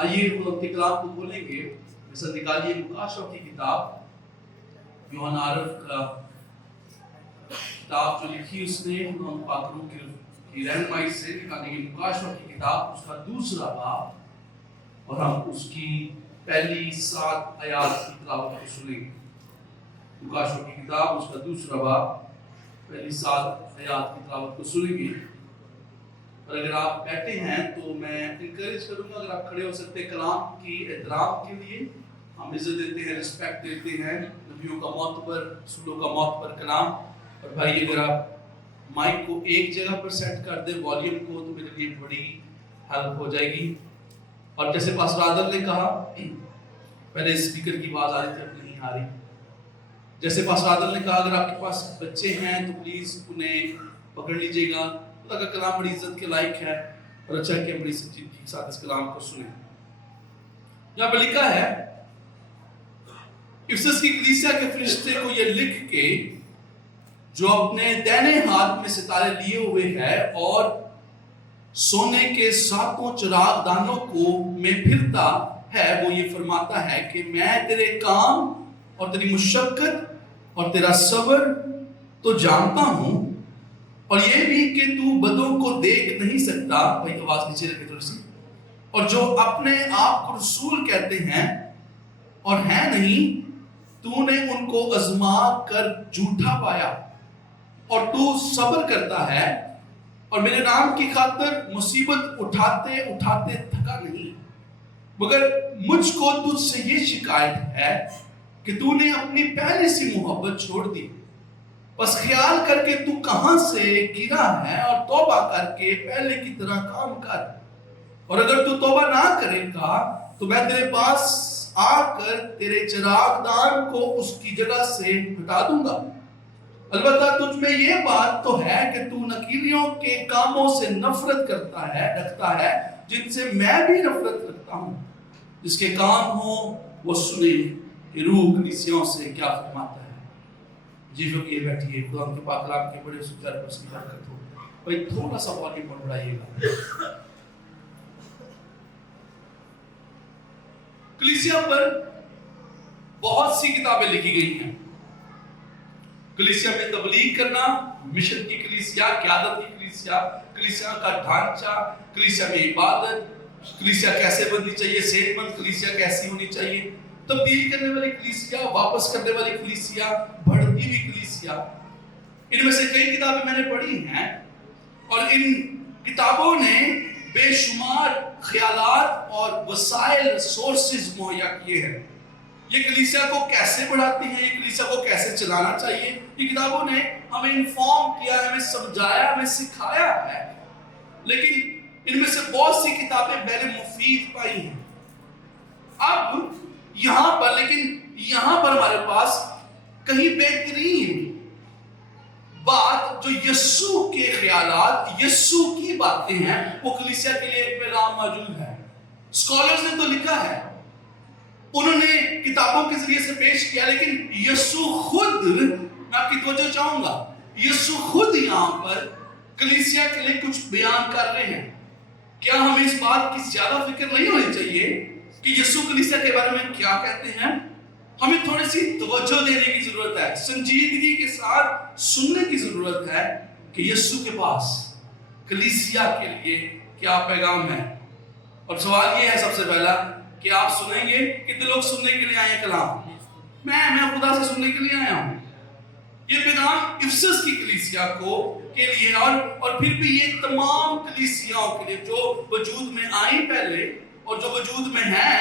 आइए खुदा के कलाम को खोलेंगे। मिसल निकालिए मुकाशों की किताब, यूहन्ना आरफ का किताब जो लिखी उसने उन पात्रों की रहनुमाई से निकालेंगे। मुकाशों की किताब उसका दूसरा बाब और हम उसकी पहली 7 आयत की तिलावत को सुनेंगे। मुकाशों की किताब उसका दूसरा बाब पहली 7 आयत की तिलावत को सुनेंगे। और अगर आप बैठे हैं तो मैं इंकरेज करूंगा, अगर आप खड़े हो सकते हैं कलाम की एहतराम के लिए। हम इज्जत देते हैं, रिस्पेक्ट देते हैं नबियों का मोतबर, रसूलों का मोतबर कलाम। और भाई अगर आप माइक को एक जगह पर सेट कर दें, वॉल्यूम को, तो मेरे लिए बड़ी हेल्प हो जाएगी। और जैसे पास्टर आदल ने कहा, पहले स्पीकर की आवाज आ रही थी, अब नहीं आ रही। जैसे पास्टर आदल ने कहा, अगर आपके पास बच्चे हैं तो प्लीज उन्हें पकड़ लीजिएगा। का कलाम बड़ी इज्जत के लायक है और अच्छा है कि हम बड़ी सच्ची के साथ इस कलाम को सुने। यहाँ पर लिखा है, इफिसस की कलीसिया के फरिश्ते को यह लिख के, जो अपने दाहिने हाथ में सितारे लिए हुए है और सोने के 7 चिराग दानों को में फिरता है, वो ये फरमाता है कि मैं तेरे काम और तेरी मुशक्कत और तेरा सब्र तो जानता हूं, और ये भी कि तू बदों को देख नहीं सकता। भाई आवाज नीचे रखे थोड़ी सी। और जो अपने आप को रसूल कहते हैं और हैं नहीं, तूने उनको आजमा कर झूठा पाया, और तू सब्र करता है और मेरे नाम की खातिर मुसीबत उठाते उठाते थका नहीं। मगर मुझको तुझसे ये शिकायत है कि तूने अपनी पहली सी मोहब्बत छोड़ दी। बस ख्याल करके तू कहां से गिरा है और तौबा करके पहले की तरह काम कर। और अगर तू तौबा ना करेगा तो मैं तेरे पास आकर तेरे चिरागदान को उसकी जगह से हटा दूंगा। अलबत्ता तुझ में ये बात तो है कि तू नकीलियों के कामों से नफरत रखता है, जिनसे मैं भी नफरत रखता हूं। जिसके कान हो वो सुने कि रूह कलीसियाओं से क्या फरमाता है। जी जो कि बैठिए, खुदा के पाक कलाम के बड़े सुंदर पर उसकी बरकत हो। भाई थोड़ा सा वॉल्यूम बढ़ाइएगा। कलीसिया पर बहुत सी किताबें लिखी गई हैं। कलीसिया में तबलीग करना, मिशन की कलीसिया, क़यादत की कलीसिया, कलीसिया का ढांचा, कलीसिया में इबादत, कलीसिया कैसे बननी चाहिए, सेहतमंद कलीसिया कैसी होनी चाहिए, तब्दील करने वाली कलीसिया, वापस करने वाली कलीसिया, बढ़ती हुई कलीसिया। इनमें से कई किताबें मैंने पढ़ी हैं और इन किताबों ने बेशुमार ख्यालात और वसाइल, सोर्सेज मुहैया किए हैं। ये कलीसिया को कैसे बढ़ाती है, ये कलीसिया को कैसे चलाना चाहिए, ये किताबों ने हमें इन्फॉर्म किया, हमें समझाया, हमें सिखाया है। लेकिन इनमें से बहुत सी किताबें मैंने मुफीद पाई हैं। अब यहां पर हमारे पास कहीं बेहतरीन बात जो यीशु के ख्यालात, यीशु की बातें हैं, वो कलीसिया के लिए एक पैगाम मौजूद है। स्कॉलर्स ने तो लिखा है, उन्होंने किताबों के जरिए से पेश किया, लेकिन यीशु खुद, मैं आपकी तवज्जो चाहूंगा, यीशु खुद यहां पर कलीसिया के लिए कुछ बयान कर रहे हैं। क्या हमें इस बात की ज्यादा फिक्र नहीं होनी चाहिए कि यीशु कलीसिया के बारे में क्या कहते हैं? हमें थोड़ी सी तवज्जो देने की जरूरत है, संजीदगी के साथ सुनने की जरूरत है कि यीशु के पास कलीसिया के लिए क्या पैगाम है। और सवाल ये है सबसे पहला कि आप सुनेंगे? कितने लोग सुनने के लिए आए हैं कलाम? मैं खुदा से सुनने के लिए आया हूं। ये पैगाम इफिसस की कलीसिया को के लिए और फिर भी ये तमाम कलीसियाओं के लिए जो वजूद में आई पहले और जो वजूद में हैं,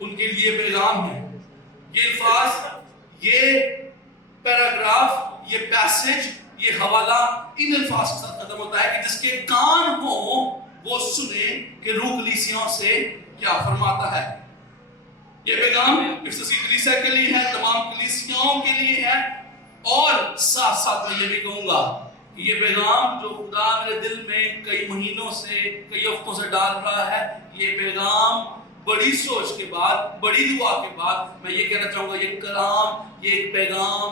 उनके लिए पैगाम है। ये अल्फाज, ये पैराग्राफ, ये पैसेज, ये हवाला इन अल्फाज के साथ खत्म होता है कि जिसके कान हो वो सुने कि रूह कलीसियाओं से क्या फरमाता है। ये पैगाम इफिसस की कलीसिया के लिए है, तमाम कलीसियाओं के लिए है। और साथ साथ मैं ये भी कहूंगा कि ये पैगाम जो खुदा मेरे दिल में कई महीनों से, कई हफ्तों से डाल रहा है, ये पैगाम बड़ी सोच के बाद, बड़ी दुआ के बाद मैं ये कहना चाहूंगा, ये कलाम, ये एक पैगाम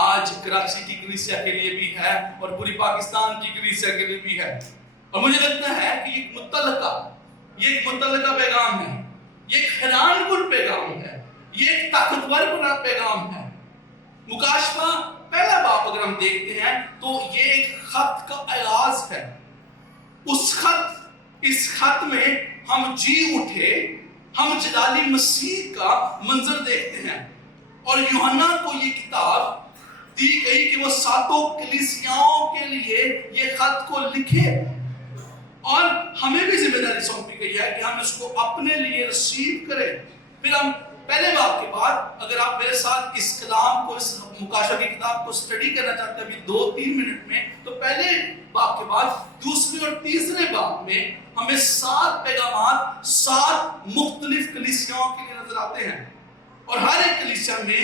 आज कराची की कलीसिया के लिए भी है और पूरी पाकिस्तान की कलीसिया के लिए भी है। और मुझे लगता है कि ये एक मुतल्लका पैगाम है। یہ ایک حیران کن پیغام ہے، یہ ایک طاقتور بنا پیغام ہے۔ مکاشفہ پہلا باب اگر ہم دیکھتے ہیں تو یہ ایک خط کا آغاز ہے۔ اس خط میں ہم جی اٹھے، ہم جلالی مسیح کا منظر دیکھتے ہیں، اور یوحنا کو یہ کتاب دی گئی کہ وہ 7 کلیسیاؤں کے لیے یہ خط کو لکھے، اور ہمیں بھی ذمہ داری سونپی گئی ہے کہ ہم اس کو اپنے لیے ریسیو کریں۔ پھر ہم پہلے باب کے بعد اگر آپ میرے ساتھ اس کلام کو، اس مکاشفہ کی کتاب کو سٹڈی کرنا چاہتے ہیں ابھی 2-3 منٹ میں، تو پہلے باب کے بعد دوسرے اور تیسرے باب میں ہمیں 7 پیغامات 7 مختلف کلیسیاؤں کے لیے نظر آتے ہیں، اور ہر ایک کلیسیا میں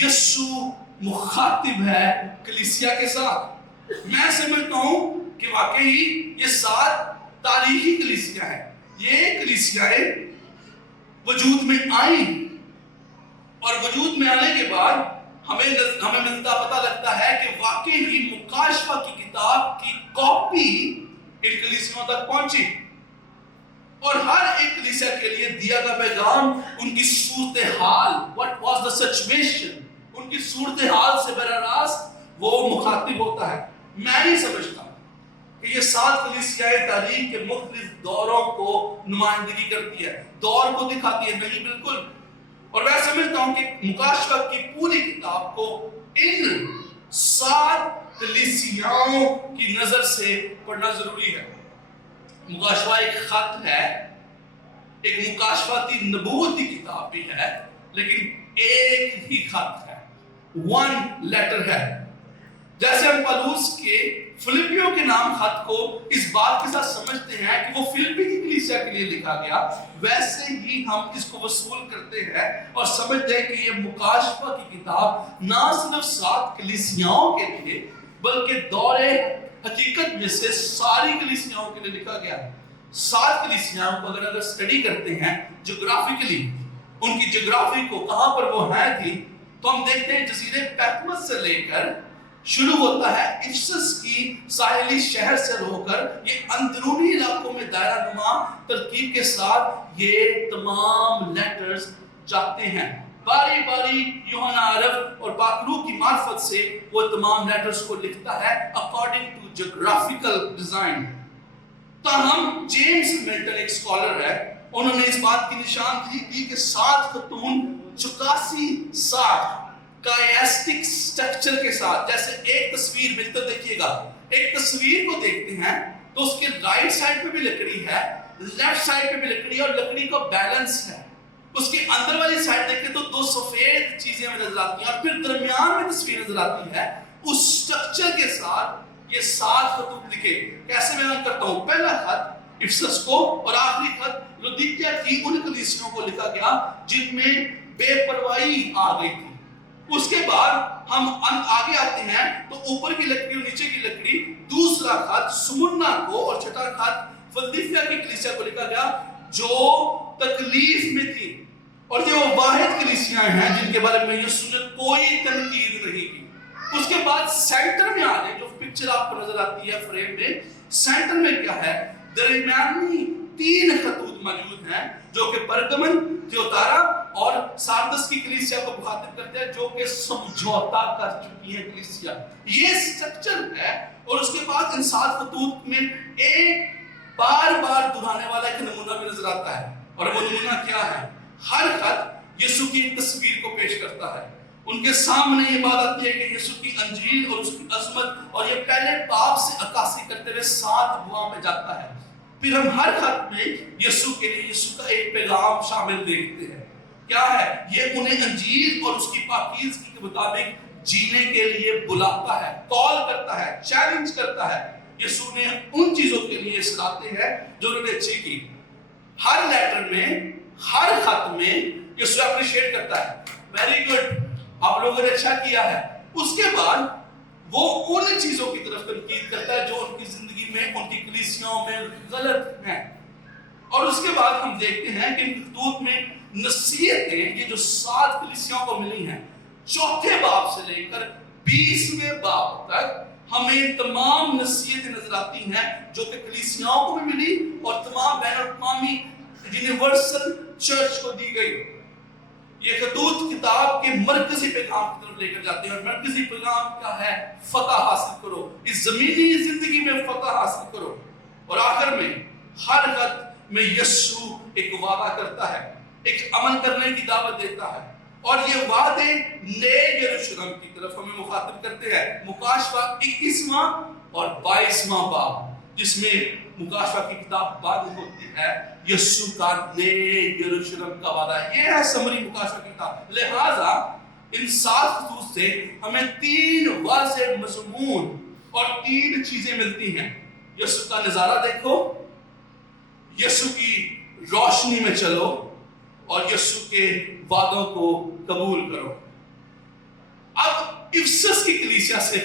یسوع مخاطب ہے کلیسیا کے ساتھ۔ میں سمجھتا ہوں کہ واقعی یہ 7 تاریخی کلیسیا ہیں۔ یہ کلیسیائیں وجود میں آئیں، اور وجود میں آنے کے بعد ہمیں ملتا پتہ لگتا ہے کہ واقعی ہی مکاشفہ کی کتاب کی کاپی ان کلیسیوں تک پہنچی، اور ہر ایک کلیسیا کے لیے دیا گیا پیغام ان کی صورتحال، what was the situation، ان کی صورتحال سے براہ راست وہ مخاطب ہوتا ہے۔ میں نہیں سمجھتا کہ یہ 7 کلیسیائیں تاریخ کے مختلف دوروں کو نمائندگی کرتی ہے، دور کو دکھاتی ہے، نہیں، بالکل۔ اور میں سمجھتا ہوں کہ مکاشفہ کی پوری کتاب کو ان 7 کلیسیاؤں کی نظر سے پڑھنا ضروری ہے۔ مکاشفہ ایک خط ہے، ایک مکاشفاتی نبوتی کتاب بھی ہے، لیکن ایک ہی خط ہے، 1 لیٹر ہے۔ جیسے ہم پالوس کے فلپیوں کے نام خط کو اس بات کے ساتھ سمجھتے ہیں کہ وہ فلپی کی کلیسیا کے لیے لکھا گیا، ویسے ہی ہم اس کو وصول کرتے ہیں اور سمجھتے ہیں کہ یہ مکاشفہ کی کتاب نہ صرف 7 کلیسیاؤں کے لیے بلکہ دور حقیقت میں سے ساری کلیسیاؤں کے لیے لکھا گیا ہے۔ 7 کلیسیاؤں کو اگر سٹڈی کرتے ہیں جغرافیکلی، ان کی جغرافی کو کہاں پر وہ ہیں تھی، تو ہم دیکھتے ہیں جزیرے پیتمس سے لے کر شروع ہوتا ہے افسس کی ساحلی شہر سے ہو کر یہ اندرونی علاقوں میں دائرہ نما ترتیب کے ساتھ یہ تمام لیٹرز جاتے ہیں۔ باری باری یوحنا عرف اور باکلو کی معرفت سے وہ تمام لیٹرز کو لکھتا ہے according to geographical design۔ تاہم جیمز ملٹن ایک سکولر ہے، انہوں نے اس بات کی نشاندہی دی کہ 7 خطون 84-60 کائسٹک سٹرکچر کے ساتھ، جیسے ایک تصویر ملتر دیکھیے گا، ایک تصویر کو دیکھتے ہیں تو اس کے رائٹ سائڈ پہ بھی لکڑی ہے، لیفٹ سائڈ پہ بھی لکڑی ہے، اور لکڑی کا بیلنس ہے۔ اس کے اندر والی سائڈ دیکھیں تو 2 سفید چیزیں ہمیں نظر آتی ہیں، اور پھر درمیان میں تصویر نظر آتی ہے۔ اس سٹرکچر کے ساتھ یہ 7 خطوط لکھے۔ کیسے بیان کرتا ہوں؟ پہلا خط افسس کو، اور آخری خط لودیکیا کی ان کلیسیوں کو لکھا گیا جن میں بے پرواہی آ گئی تھی۔ اس کے بعد ہم آگے آتے ہیں تو اوپر کی لکڑی اور نیچے کی لکڑی، دوسرا خط سمرنا کو، اور چھٹا خط فلدلفیا کی کلیسیا کو لکھا گیا جو تکلیف میں تھی، اور یہ وہ واحد کلیسیاں ہیں جن کے بارے میں یسوع نے کوئی تنقید نہیں کی۔ اس کے بعد سینٹر میں آنے، جو پکچر آپ کو نظر آتی ہے فریم میں، سینٹر میں کیا ہے؟ درمیانی 3 خطوط موجود ہیں جو کہ پرگمن، تھیوتارا اور ساردس کی کلیسیا کو مخاطب کرتے ہیں، جو کہ سمجھوتا کر چکی ہے کلیسیا۔ یہ سٹرکچر ہے، اور اس کے بعد ان 7 خطوط میں ایک بار بار دہرانے والا ایک نمونہ بھی نظر آتا ہے، اور وہ نمونہ کیا ہے؟ ہر خط یسوع کی تصویر کو پیش کرتا ہے۔ ان کے سامنے یہ بات آتی ہے کہ یسوع کی انجیل اور اس کی عظمت، اور یہ پہلے باب سے عکاسی کرتے ہوئے 7 ابواب میں جاتا ہے۔ پھر ہم ہر خط میں یسوع کے لیے یسوع کا ایک پیغام شامل دیکھتے ہیں۔ کیا ہے؟ یہ انہیں انجیل اور اس کی پاکیزگی کے مطابق جینے کے لیے بلاتا ہے، کال کرتا ہے، چیلنج کرتا ہے۔ یسوع نے ان چیزوں کے لیے اصلاحاتے ہیں جو انہوں نے اچھی کی۔ ہر لیٹر میں، ہر خط میں یسوع اپریشیٹ کرتا ہے، ویری گڈ، آپ لوگوں نے اچھا کیا ہے۔ اس کے بعد وہ ان چیزوں کی طرف تنقید کرتا ہے جو ان کی زندگی میں، ان کی کلیسیاؤں میں غلط ہیں۔ اور اس کے بعد ہم دیکھتے ہیں کہ ان خطوط میں نصیحتیں، یہ جو 7 کلیسیاؤں کو ملی ہیں، 4تھے باب سے لے کر 20ویں باب تک ہمیں تمام نصیحتیں نظر آتی ہیں جو کہ کلیسیاؤں کو بھی ملی اور تمام بین الاقوامی यूनिवर्सल चर्च को दी गई। ये खतूत किताब के मरकजी पैगाम की तरफ लेकर जाते हैं, और मरकजी पैगाम क्या है? फतह हासिल करो, इस जमीनी जिंदगी में फतह हासिल करो। और आखिर में हर खत में यीशु एक वादा करता है, एक अमल करने की दावत देता है, और ये वादे नए यरूशलेम की तरफ हमें मुखातिब करते हैं। मुकाशवा 21वां और 22वां बाब, जिसमें मुकाशवा की किताब बंद होती है, यीशु का नए यरूशलेम का वादा। ये है समरी मुकाशवा की किताब। लिहाजा इन 7 खतूत से हमें 3 वाज़ेह मज़मून और 3 चीजें मिलती हैं। यीशु का नजारा देखो, यीशु की रोशनी में चलो, और यीशु के वादों को कबूल करो। अब इफिसस की कलीसिया से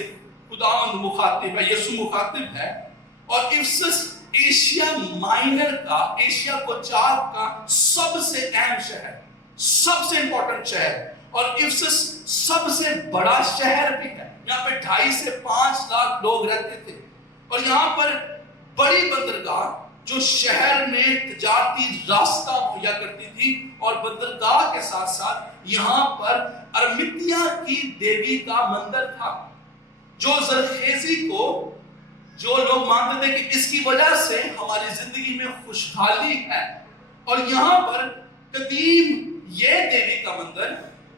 खुदावंद मुखातिब है, यीशु मुखातिब है, और इफिसस एशिया माइनर का, एशिया कोचार का सबसे अहम शहर, सबसे इंपॉर्टेंट शहर, और इफिसस सबसे बड़ा शहर भी है। यहाँ पे 2.5 से 5 लाख लोग रहते थे, और यहाँ पर बड़ी बंदरगाह जो शहर में तजारती रास्ता मुहैया करती थी, और बंदरगाह के साथ साथ यहाँ पर अरमितिया की देवी का मंदिर था, जो जरखेजी को, जो लोग मानते थे कि इसकी वजह से हमारी जिंदगी में खुशहाली है। और यहाँ पर कदीम ये देवी का मंदिर,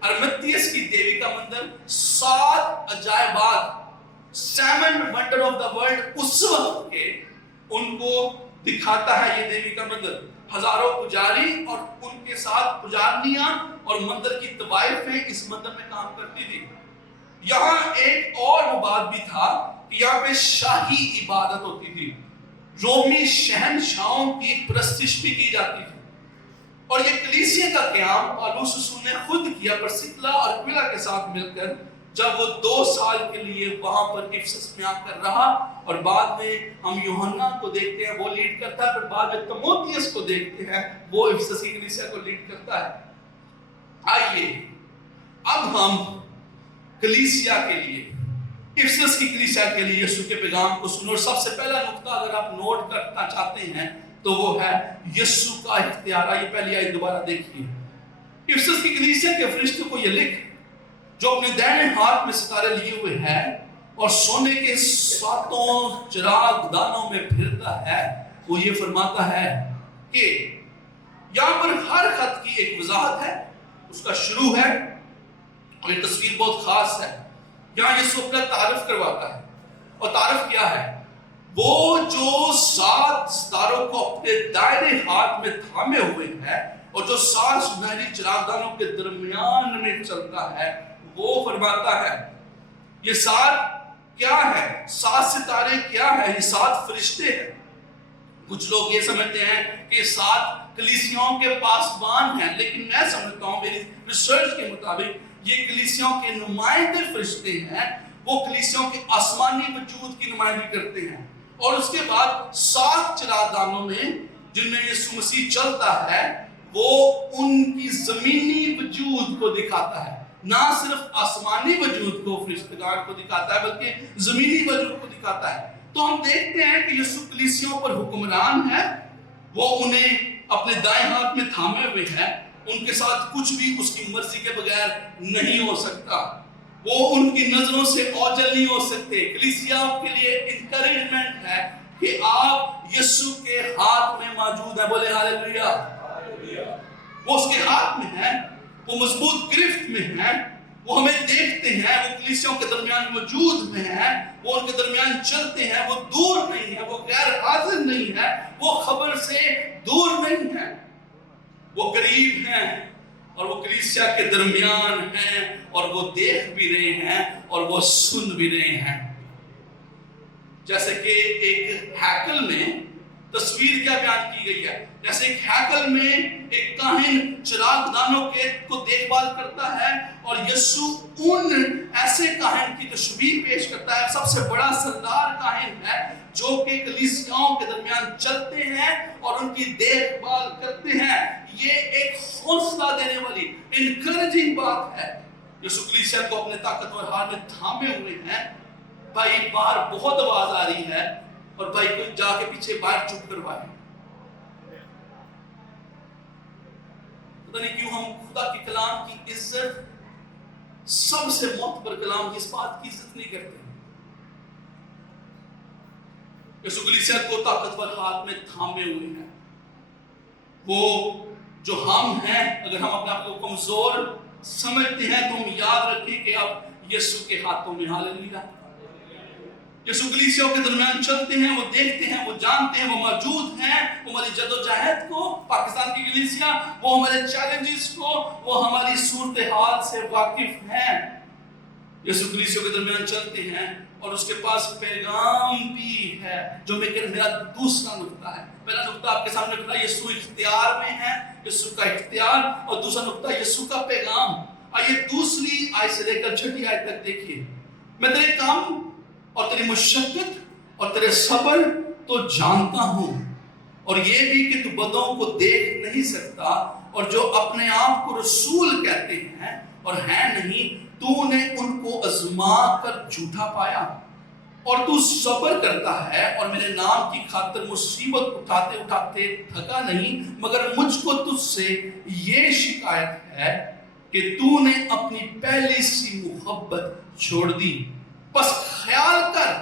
अरमितियस की देवी का मंदिर, 7 अजायबात, 7 वंडर ऑफ द वर्ल्ड उस वक्त के उनको दिखाता है। ये देवी का मंदिर, हजारों पुजारी और उनके साथ पुजारनियां और मंदिर की तवाइफें इस मंदिर में काम करती थी। यहाँ एक और बात भी था कि यहाँ पे शाही इबादत होती थी, रोमी शहनशाहों की प्रस्तिश भी की जाती थी। और ये कलीसिया का क़याम पौलुस रसूल ने खुद किया, प्रिस्किला और अक्विला के साथ मिलकर, जब वो 2 साल के लिए वहां पर इफिसस में आकर रहा। और बाद में हम यूहन्ना को देखते हैं, वो लीड करता है, फिर बाद में तीमुथियुस को देखते हैं, वो इफिसस की कलीसिया को लीड करता है। आइए अब हम कलीसिया के लिए, इफिसस की कलीसिया के लिए यीशु के पैगाम को सुनो। और सबसे पहला नुक्ता अगर आप नोट करना चाहते हैं तो वो है यीशु का इख्तियार। ये पहली आयत दोबारा देखिए। इफिसस की कलीसिया के फरिश्ते को ये लिख, जो अपने दाहिने हाथ में सितारे लिए हुए है और सोने के 7 चिराग दानों में फिरता है, वो ये फरमाता है कि यहाँ पर हर खत की एक वजाहत है, उसका शुरू है, और ये तस्वीर बहुत खास है। यहाँ यीशु अपना तारुफ करवाता है, और तारुफ क्या है? वो जो 7 सितारों को अपने दाहिने हाथ में थामे हुए है, और जो 7 सुनहरी चिरागदानों के दरमियान में चलता है, वो फरमाता है ये 7 क्या है? 7 सितारे क्या है? ये 7 फरिश्ते हैं। कुछ लोग ये समझते हैं कि 7 कलीसियाओं के पासबान हैं, लेकिन मैं समझता हूं, मेरी रिसर्च के मुताबिक, ये कलीसियाओं के नुमाइंदे फरिश्ते हैं। वो कलीसियाओं के आसमानी वजूद की नुमाइंदगी करते हैं। और उसके बाद 7 चिरागदानों में जिनमें यीशु मसीह चलता है, वो उनकी जमीनी वजूद को दिखाता है, ना सिर्फ आसमानी वजूद को, फरिश्तेगान को दिखाता है, बल्कि जमीनी वजूद को दिखाता है। तो हम देखते हैं कि यीशु कलीसियाओं पर हुक्मरान है, वो उन्हें अपने दाएं हाथ में थामे हुए हैं, उनके साथ कुछ भी उसकी मर्जी के बगैर नहीं हो सकता, वो उनकी नजरों से ओझल नहीं हो सकते। कलीसिया के लिए इंकरेजमेंट है कि आप यीशु के हाथ में मौजूद है। बोले हालेलुया। वो उसके हाथ में है, वो मजबूत गिरफ्त में है, वो हमें देखते हैं, वो कलीसियों के दरमियान मौजूद में है, वो उनके दरमियान चलते हैं, वो दूर नहीं है, वो गैर हाजिर नहीं है, वो खबर से दूर नहीं है, वो करीब हैं, और वो कलीसिया के दरमियान हैं, और वो देख भी रहे हैं और वो सुन भी रहे हैं। जैसे कि एक हैकल में तस्वीर क्या बयान की गई है, जैसे एक हैकल में एक काहिन चिरागदानों के को देखभाल करता है, और यीशु उन ऐसे काहिन की तशबीह पेश करता है। सबसे बड़ा सरदार काहिन है जो कि कलीसियाओं के दरमियान चलते हैं और उनकी देखभाल करते हैं। ये एक हौसला देने वाली इनकरेजिंग बात है। यीशु कलीसिया को अपने ताकतवर हाथ में थामे हुए हैं। भाई बाहर बहुत आवाज आ रही है, और भाई कोई जाके पीछे बाहर चुप करवाए। پتہ نہیں کیوں ہم خدا کے کلام کی عزت، سب سے معتبر کلام کی اس بات کی عزت نہیں کرتے. یسوع کلیسیا کو طاقتور ہاتھ میں تھامے ہوئے ہیں. وہ جو ہم ہیں، اگر ہم اپنے آپ کو کمزور سمجھتے ہیں تو ہم یاد رکھیں کہ اب یسوع کے ہاتھوں میں. ہاللیلویہ. یسوع کلیسیا کے درمیان چلتے ہیں، وہ دیکھتے ہیں، وہ جانتے ہیں، وہ موجود ہیں. وہ ہماری جدوجہد کو، پاکستان کی کلیسیا، وہ ہمارے چیلنجز کو، وہ ہماری صورتحال سے واقف ہیں. یسوع کلیسیا کے درمیان چلتے ہیں اور اس کے پاس پیغام بھی ہے، جو میرا دوسرا نقطہ ہے. پہلا نقطہ آپ کے سامنے کھلا، یسوع اختیار میں ہے، یسوع کا اختیار. اور دوسرا نقطہ یسوع کا پیغام. آئیے دوسری آیت سے لے کر چھٹی آیت تک دیکھیے. میں تیرے کام اور تیری مشقت اور تیرے صبر تو جانتا ہوں، اور یہ بھی کہ تو بدوں کو دیکھ نہیں سکتا، اور جو اپنے آپ کو رسول کہتے ہیں اور ہیں نہیں، تو نے ان کو آزما کر جھوٹا پایا. اور تو صبر کرتا ہے اور میرے نام کی خاطر مصیبت اٹھاتے اٹھاتے تھکا نہیں، مگر مجھ کو تجھ سے یہ شکایت ہے کہ تو نے اپنی پہلی سی محبت چھوڑ دی. بس خیال کر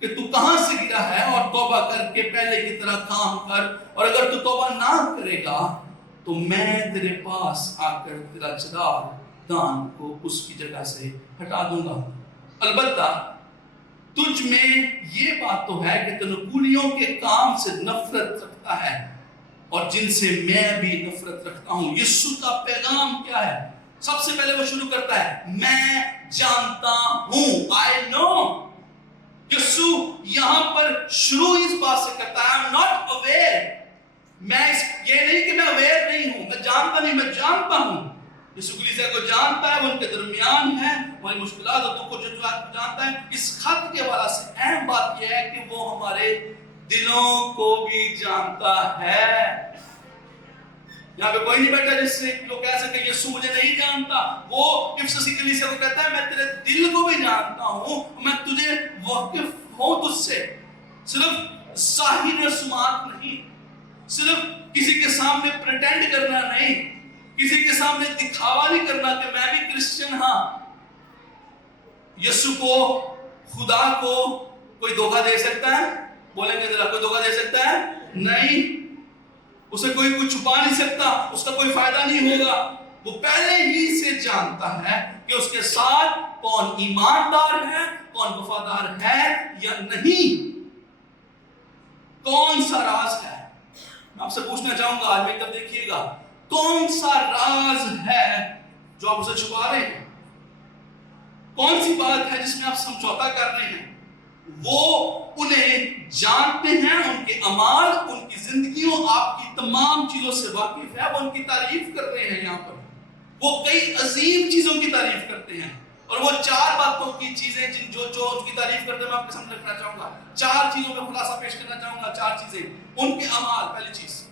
کہ تو کہاں سے گرا ہے اور توبہ کر کے پہلے کی طرح کام کر. اور اگر تو توبہ نہ کرے گا تو میں تیرے پاس آ کر تیرا چراغ دان کو اس کی جگہ سے ہٹا دوں گا. البتہ تجھ میں یہ بات تو ہے کہ تو نکولیوں کے کام سے نفرت رکھتا ہے، اور جن سے میں بھی نفرت رکھتا ہوں. یسوع کا پیغام کیا ہے؟ سب سے پہلے وہ شروع کرتا ہے، میں جانتا ہوں. I know. یسوع یہاں پر شروع اس بات سے کرتا ہے، I'm not aware. یہ نہیں کہ میں aware نہیں ہوں، میں جانتا نہیں، میں جانتا ہوں. یسوع کلیسیا کو جانتا ہے، وہ ان کے درمیان ہے، ہماری مشکلات اور دکھ کو جانتا ہے. اس خط کے حوالے سے اہم بات یہ ہے کہ وہ ہمارے دلوں کو بھی جانتا ہے. یہاں پہ کوئی نہیں بیٹھا جس سے لوگ کہہ سکے یسوع مجھے نہیں جانتا. وہ افسوسی کلیسیا کو کہتا ہے میں تیرے دل کو بھی جانتا ہوں، میں تجھے واقف ہوں تجھ سے. صرف ظاہری رسومات نہیں، صرف کسی کے سامنے پریٹینڈ کرنا نہیں، کسی کے سامنے دکھاوا نہیں کرنا کہ میں بھی کرسچن ہاں. یسوع کو، خدا کو کوئی دھوکہ دے سکتا ہے؟ بولیں گے ذرا، کوئی دھوکہ دے سکتا ہے؟ نہیں. اسے کوئی کچھ چھپا نہیں سکتا، اس کا کوئی فائدہ نہیں ہوگا. وہ پہلے ہی سے جانتا ہے کہ اس کے ساتھ کون ایماندار ہے، کون وفادار ہے یا نہیں، کون سا راز ہے. میں آپ سے پوچھنا چاہوں گا، آج میں تب دیکھیے گا، کون سا راز ہے جو آپ اسے چھپا رہے ہیں؟ کون سی بات ہے جس میں آپ سمجھوتا کر رہے ہیں؟ وہ انہیں جانتے ہیں، ان کے اعمال، ان کی زندگیوں، آپ کی تمام چیزوں سے واقف ہے. وہ ان کی تعریف کر رہے ہیں. یہاں پر وہ کئی عظیم چیزوں کی تعریف کرتے ہیں، اور وہ چار باتوں کی چیزیں جو ان کی تعریف کرتے ہیں میں آپ کے سامنے رکھنا چاہوں گا. چار چیزوں میں خلاصہ پیش کرنا چاہوں گا. چار چیزیں ان کے اعمال. پہلی چیز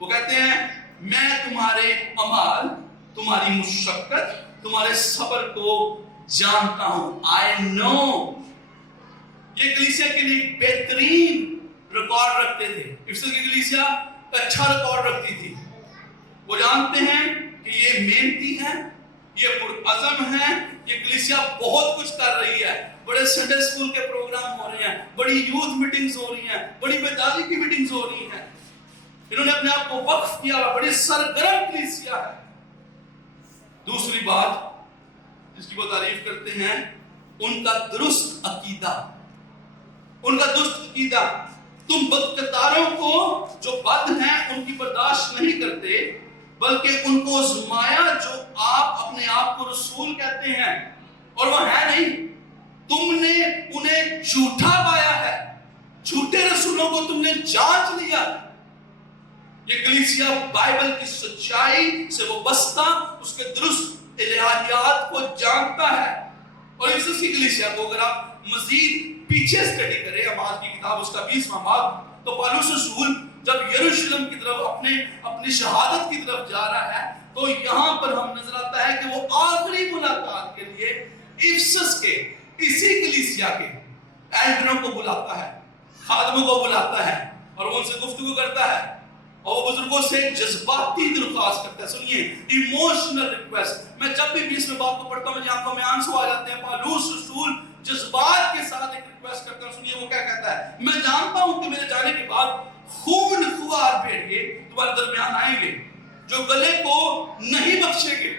وہ کہتے ہیں، میں تمہارے اعمال، تمہاری مشقت، تمہارے صبر کو جانتا ہوں. I know. یہ کلیسیا کے لیے بہترین ریکارڈ رکھتے تھے. افسس کی کلیسیا اچھا ریکارڈ رکھتی تھی. وہ جانتے ہیں کہ یہ محنتی ہیں، یہ پرعزم ہیں، یہ کلیسیا بہت کچھ کر رہی ہے. بڑے سنڈے اسکول کے پروگرام ہو رہے ہیں، بڑی یوتھ میٹنگز ہو رہی ہیں، بڑی بیداری کی میٹنگز ہو رہی ہیں. انہوں نے اپنے آپ کو وقف کیا، بڑی سرگرم کلیسیا ہے. دوسری بات جس کی وہ تعریف کرتے ہیں، ان کا درست عقیدہ. ان کا درست عقیدہ. تم بدکرداروں کو جو بد ہیں ان کی برداشت نہیں کرتے، بلکہ ان کو آزمایا جو آپ اپنے آپ کو رسول کہتے ہیں اور وہ ہے نہیں. تم نے انہیں جھوٹا پایا ہے، جھوٹے رسولوں کو تم نے جانچ لیا. یہ کلیسیا بائبل کی سچائی سے وابستہ، اس کے درست الہیات کو جانتا ہے. اور اس کی کلیسیا کو اگر آپ مزید پیچھے اسٹڈی کریں، اعمال کی کتاب اس کا 20واں باب، تو پالوس رسول جب یروشلم کی طرف اپنی شہادت کی طرف جا رہا ہے تو یہاں پر ہم نظر آتا ہے کہ وہ آخری ملاقات کے لیے افسس کے اسی کلیسیا کے ایلڈروں کو بلاتا ہے، خادموں کو بلاتا ہے، اور وہ ان سے گفتگو کرتا ہے. और वो बुजुर्गों से जज्बाती दरख्वास्त करता है। सुनिए, इमोशनल रिक्वेस्ट। मैं जब भी 20वें बाब को पढ़ता हूँ मेरी आंखों में आंसू आ जाते हैं। पौलुस रसूल जज्बात के साथ एक रिक्वेस्ट करता है। सुनिए वो क्या कहता है, मैं जानता हूं कि मेरे जाने के बाद खून खुआर भेड़िए तुम्हारे दरमियान आएंगे जो गले को नहीं बख्शेंगे।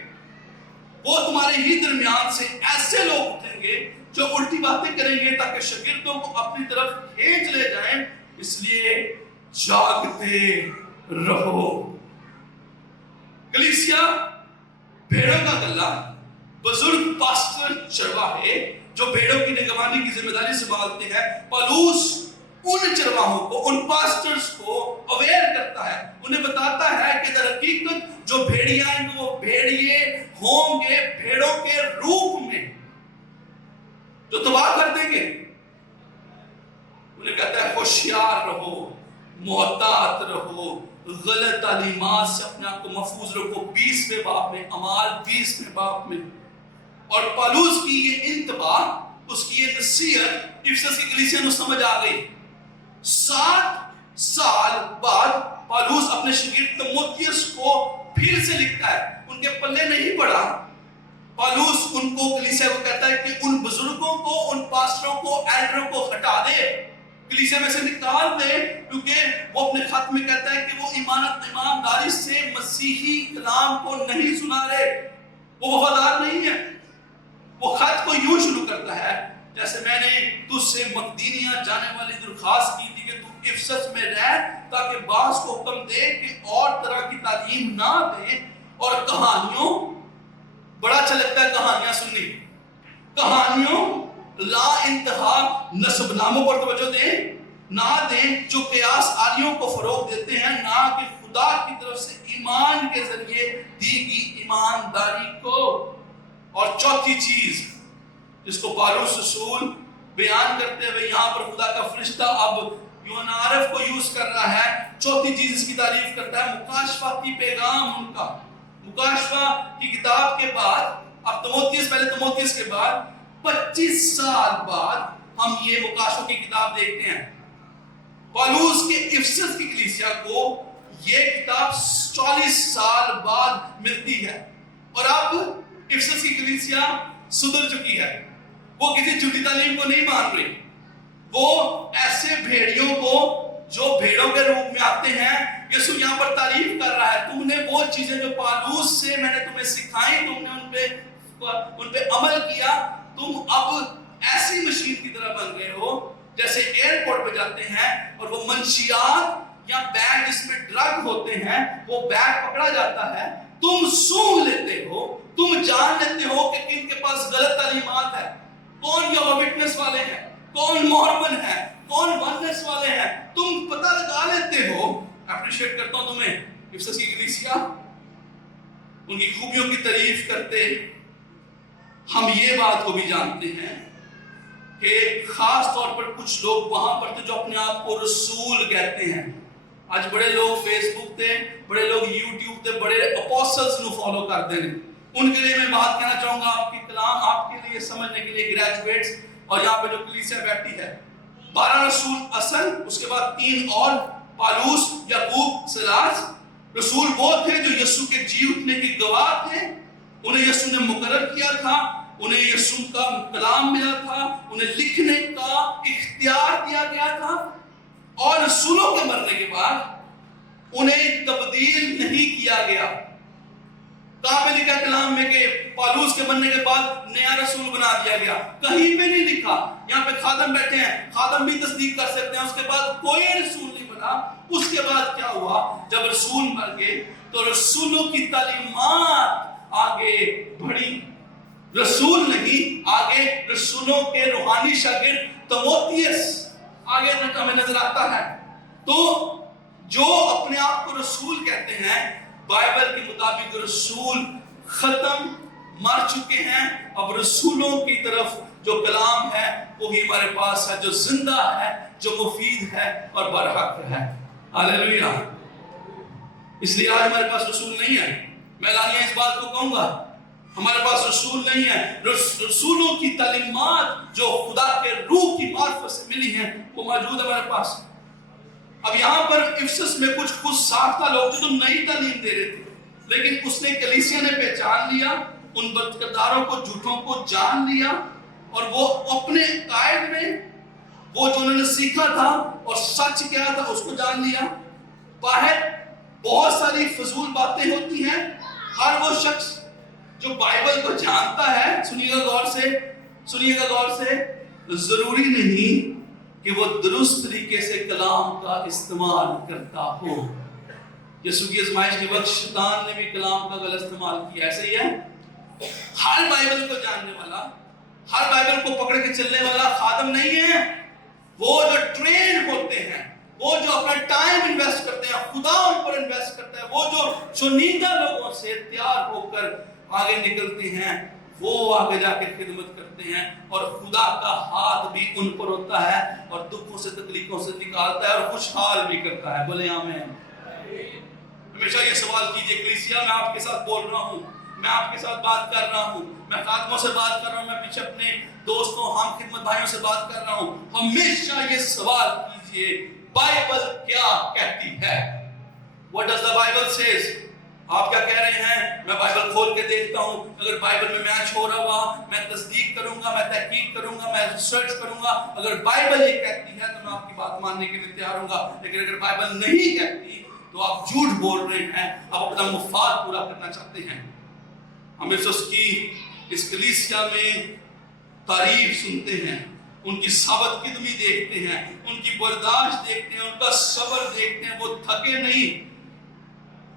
वो तुम्हारे ही दरमियान से ऐसे लोग उठेंगे जो उल्टी बातें करेंगे ताकि शागिर्दों को अपनी तरफ खींच ले जाएं। इसलिए जागते रहो। कलीसिया भेड़ों का गला, बुजुर्ग पास्टर चरवाहे जो भेड़ों की निगरानी की जिम्मेदारी संभालते हैं, पौलुस उन चरवाहों को, उन पास्टर्स को अवेयर करता है, उन्हें बताता है कि दर हकीकत जो भेड़िया हैं वो भेड़िए होंगे भेड़ों के रूप में जो तबाह कर देंगे। उन्हें कहता है होशियार रहो, मोहतात रहो, गलत तालीमात से अपने आप को महफूज रखो। 20वें बाब में, अमाल 20वें बाब में। और पौलुस की ये इंतबाह, उसकी ये नसीहत इफिसस की कलीसिया को समझ आ गई। 7 साल बाद पौलुस अपने शागिर्द तीमुथियुस को फिर से लिखता है। उनके पल्ले नहीं पड़ा। पौलुस उनको, कलीसिया को कहता है कि उन बुजुर्गों को, उन पास्टरों को, एल्डरों को हटा दे, कलीसिया में से निकाल दे, क्योंकि वो अपने खत में कहता है कि वो ईमानदारी से मसीही कलाम को नहीं सुना रहे, वो वफादार नहीं है। वो खत को यूं शुरू करता है, जैसे मैंने तुझसे मकदूनिया जाने वाली दरख्वास्त की थी कि तू इफिसस में रह ताकि बास को हुक्म दे कि और तरह की तालीम ना दे और कहानियों, बड़ा अच्छा लगता है कहानियां सुननी, कहानियों ला इंतहा नस्बनामों पर तवज्जो दें ना दें जो कयास आलियों को फरोग देते हैं, ना कि खुदा की तरफ से ईमान के जरिए दी गई ईमानदारी को। और चौथी चीज जिसको पौलुस रसूल बयान करते हुए यहाँ पर खुदा का फरिश्ता अब यूनारफ को यूज कर रहा है, चौथी चीज इसकी तारीफ करता है, मुकाशफा की पैगाम उनका। मुकाशफा की किताब के बाद, अब तीमुथियुस, पहले तीमुथियुस के बाद 25 साल बाद हम ये मुकाशफा की किताब देखते हैं। पौलुस के इफिसस की कलीसिया को ये किताब 40 साल बाद मिलती है। और अब इफिसस की कलीसिया सुधर चुकी है, वो किसी झूठी तालीम को नहीं मान रही। वो ऐसे भेड़ियों को जो भेड़ों के रूप में आते हैं, यीशु यहाँ पर तारीफ कर रहा है, तुमने वो चीजें जो पौलुस से मैंने तुम्हें सिखाई, तुमने उन पे अमल किया, तुम अब ऐसी मशीन की तरह बन गए हो जैसे एयरपोर्ट पे जाते हैं और वो मंशियात या बैग जिसमें ड्रग होते हैं, वो बैग पकड़ा जाता है, तुम सूंघ लेते हो, तुम जान लेते हो कि किन के पास गलत तालीमात है, कौन यहोवा विटनेस वाले हैं, कौन मोहरमन है, कौन वननेस वाले हैं, तुम पता लगा लेते हो। अप्रिशिएट करता हूं तुम्हें, इफिसस की कलीसिया उनकी खूबियों की तारीफ करते। हम ये बात को भी जानते हैं कि खास तौर पर कुछ लोग वहां पर थे जो अपने आप को रसूल कहते हैं। आज बड़े लोग फेसबुक पे, बड़े लोग यूट्यूब पे बड़े अपोस्टल्स को फॉलो करते हैं। उनके लिए मैं बात कहना चाहूंगा, आपकी कलाम आपके लिए समझने के लिए, ग्रेजुएट्स और यहाँ पे जो कलीसिया बैठी है, 12 रसूल असल, उसके बाद 3 और, पौलुस, याकूब, सिलास। रसूल वो थे जो यीशु के जी उठने के गवाह थे, उन्हें यीशु ने मुकर्रर किया था, उन्हें यीशु का कलाम मिला था, उन्हें लिखने का इख्तियार दिया गया था। और रसूलों के मरने के बाद उन्हें तब्दील नहीं किया गया। कहां पे लिखा कलाम में कि पौलुस के बनने के बाद नया रसूल बना दिया गया? कहीं पे नहीं लिखा। यहाँ पे खादम बैठे हैं, खादम भी तस्दीक कर सकते हैं, उसके बाद कोई रसूल नहीं बना। उसके बाद क्या हुआ? जब रसूल मर गए तो रसूलों की तालीमात आगे बढ़ी। रसूल नहीं, आगे रसूलों के रूहानी शागिर्द तीमुथियुस आगे हमें नजर आता है। तो जो अपने आप को रसूल कहते हैं, बाइबल के मुताबिक रसूल खत्म, मर चुके हैं। अब रसूलों की तरफ जो कलाम है वो ही हमारे पास है, जो जिंदा है, जो मुफीद है और बरहक है। हालेलुया। इसलिए आज हमारे पास रसूल नहीं है। मैं लानिया इस बात को कहूंगा, हमारे पास रसूल नहीं है। रसूलों की तालीमात जो खुदा के रूह की मार्फत से मिली हैं वो मौजूद है हमारे पास। اب یہاں پر افسس میں کچھ خود ساختہ لوگ تھے جو نئی تعلیم دے رہے تھے، لیکن اس نے کلیسیا نے پہچان لیا، ان بدکرداروں کو، جھوٹوں کو جان لیا، اور وہ اپنے قائد میں وہ جو انہوں نے سیکھا تھا اور سچ کیا تھا اس کو جان لیا۔ باہر بہت ساری فضول باتیں ہوتی ہیں، ہر وہ شخص جو بائبل کو جانتا ہے، سنیے گا غور سے، ضروری نہیں کہ وہ درست طریقے سے کلام کا استعمال کرتا ہو۔ یسوع کی آزمائش کے وقت شیطان نے بھی کلام کا غلط استعمال کیا، ایسے ہی ہے۔ ہر بائبل کو جاننے والا، ہر بائبل کو پکڑ کے چلنے والا خادم نہیں ہے۔ وہ جو ٹرین ہوتے ہیں، وہ جو اپنا ٹائم انویسٹ کرتے ہیں، خدا ان پر انویسٹ کرتا ہے، وہ جو چنیدہ لوگوں سے تیار ہو کر آگے نکلتے ہیں، وہ آگے جا کے خدمت کرتے ہیں، اور خدا کا ہاتھ بھی ان پر ہوتا ہے اور دکھوں سے تکلیفوں سے نکالتا ہے اور خوشحال بھی کرتا ہے۔ بولے آمین۔ ہمیشہ یہ سوال کیجئے، کلیسیا میں آپ کے ساتھ بول رہا ہوں، میں آپ کے ساتھ بات کر رہا ہوں، میں خادموں سے بات کر رہا ہوں، میں پیچھے اپنے دوستوں، ہم خدمت بھائیوں سے بات کر رہا ہوں، ہمیشہ یہ سوال کیجئے، بائبل کیا کہتی ہے؟ What does the Bible says؟ آپ کیا کہہ رہے ہیں؟ میں بائبل کھول کے دیکھتا ہوں، اگر بائبل میں میچ ہو رہا ہوا میں تصدیق کروں گا، میں تحقیق کروں گا، میں ریسرچ کروں گا، اگر بائبل یہ کہتی ہے تو میں آپ کی بات ماننے کے لیے تیار ہوں گا، لیکن اگر بائبل نہیں کہتی تو آپ جھوٹ بول رہے ہیں، آپ اپنا مفاد پورا کرنا چاہتے ہیں۔ ہم افسس کی اس کلیسیا میں تعریف سنتے ہیں، ان کی ثابت قدمی دیکھتے ہیں، ان کی برداشت دیکھتے ہیں، ان کا صبر دیکھتے ہیں، وہ تھکے نہیں۔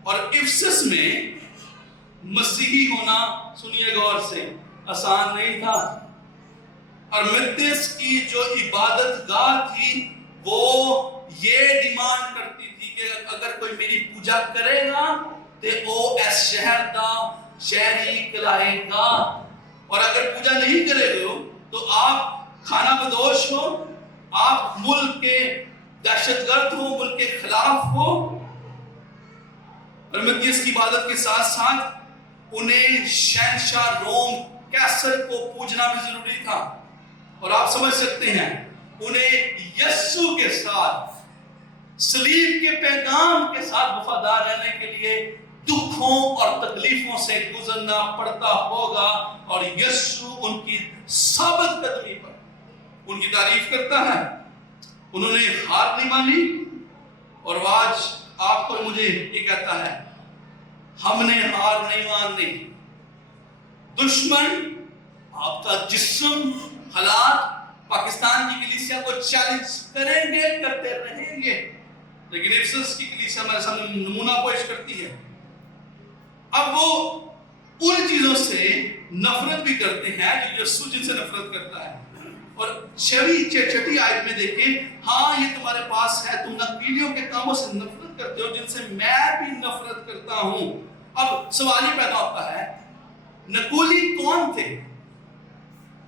اور افسس میں مسیحی ہونا، سنیے غور سے، آسان نہیں تھا۔ ارمتس کی جو عبادت گاہ تھی وہ یہ ڈیمانڈ کرتی تھی کہ اگر کوئی میری پوجا کرے گا تے او اس شہر دا شہری کہلائے گا، اور اگر پوجا نہیں کرے گا تو آپ کھانا بدوش ہو، آپ ملک کے دہشت گرد ہو، ملک کے خلاف ہو۔ ارمتس کی عبادت کے ساتھ ساتھ انہیں شہنشاہ روم کیسر کو پوجنا بھی ضروری تھا، اور آپ سمجھ سکتے ہیں انہیں یسوع کے ساتھ، صلیب کے پیغام کے ساتھ وفادار رہنے کے لیے دکھوں اور تکلیفوں سے گزرنا پڑتا ہوگا، اور یسوع ان کی ثابت قدمی پر ان کی تعریف کرتا ہے۔ انہوں نے ہار نہیں مانی، اور آج آپ کو مجھے یہ کہتا ہے ہم نے ہار نہیں ماننی۔ دشمن، آپ کا جسم، حالات پاکستان کی کلیسیا کو چیلنج کریں گے، کرتے رہیں گے، لیکن افسس کی کلیسیا ہمارے سامنے نمونہ پیش کرتی ہے۔ اب وہ ان چیزوں سے نفرت بھی کرتے ہیں جو یسوع جن سے نفرت کرتا ہے، اور چھٹی آیت میں دیکھیں، ہاں یہ تمہارے پاس ہے، تم نقیلیوں کے کاموں سے نفرت کرتے ہو جن سے میں بھی نفرت کرتا ہوں۔ اب سوال یہ پیدا ہوتا ہے، نقولی کون تھے؟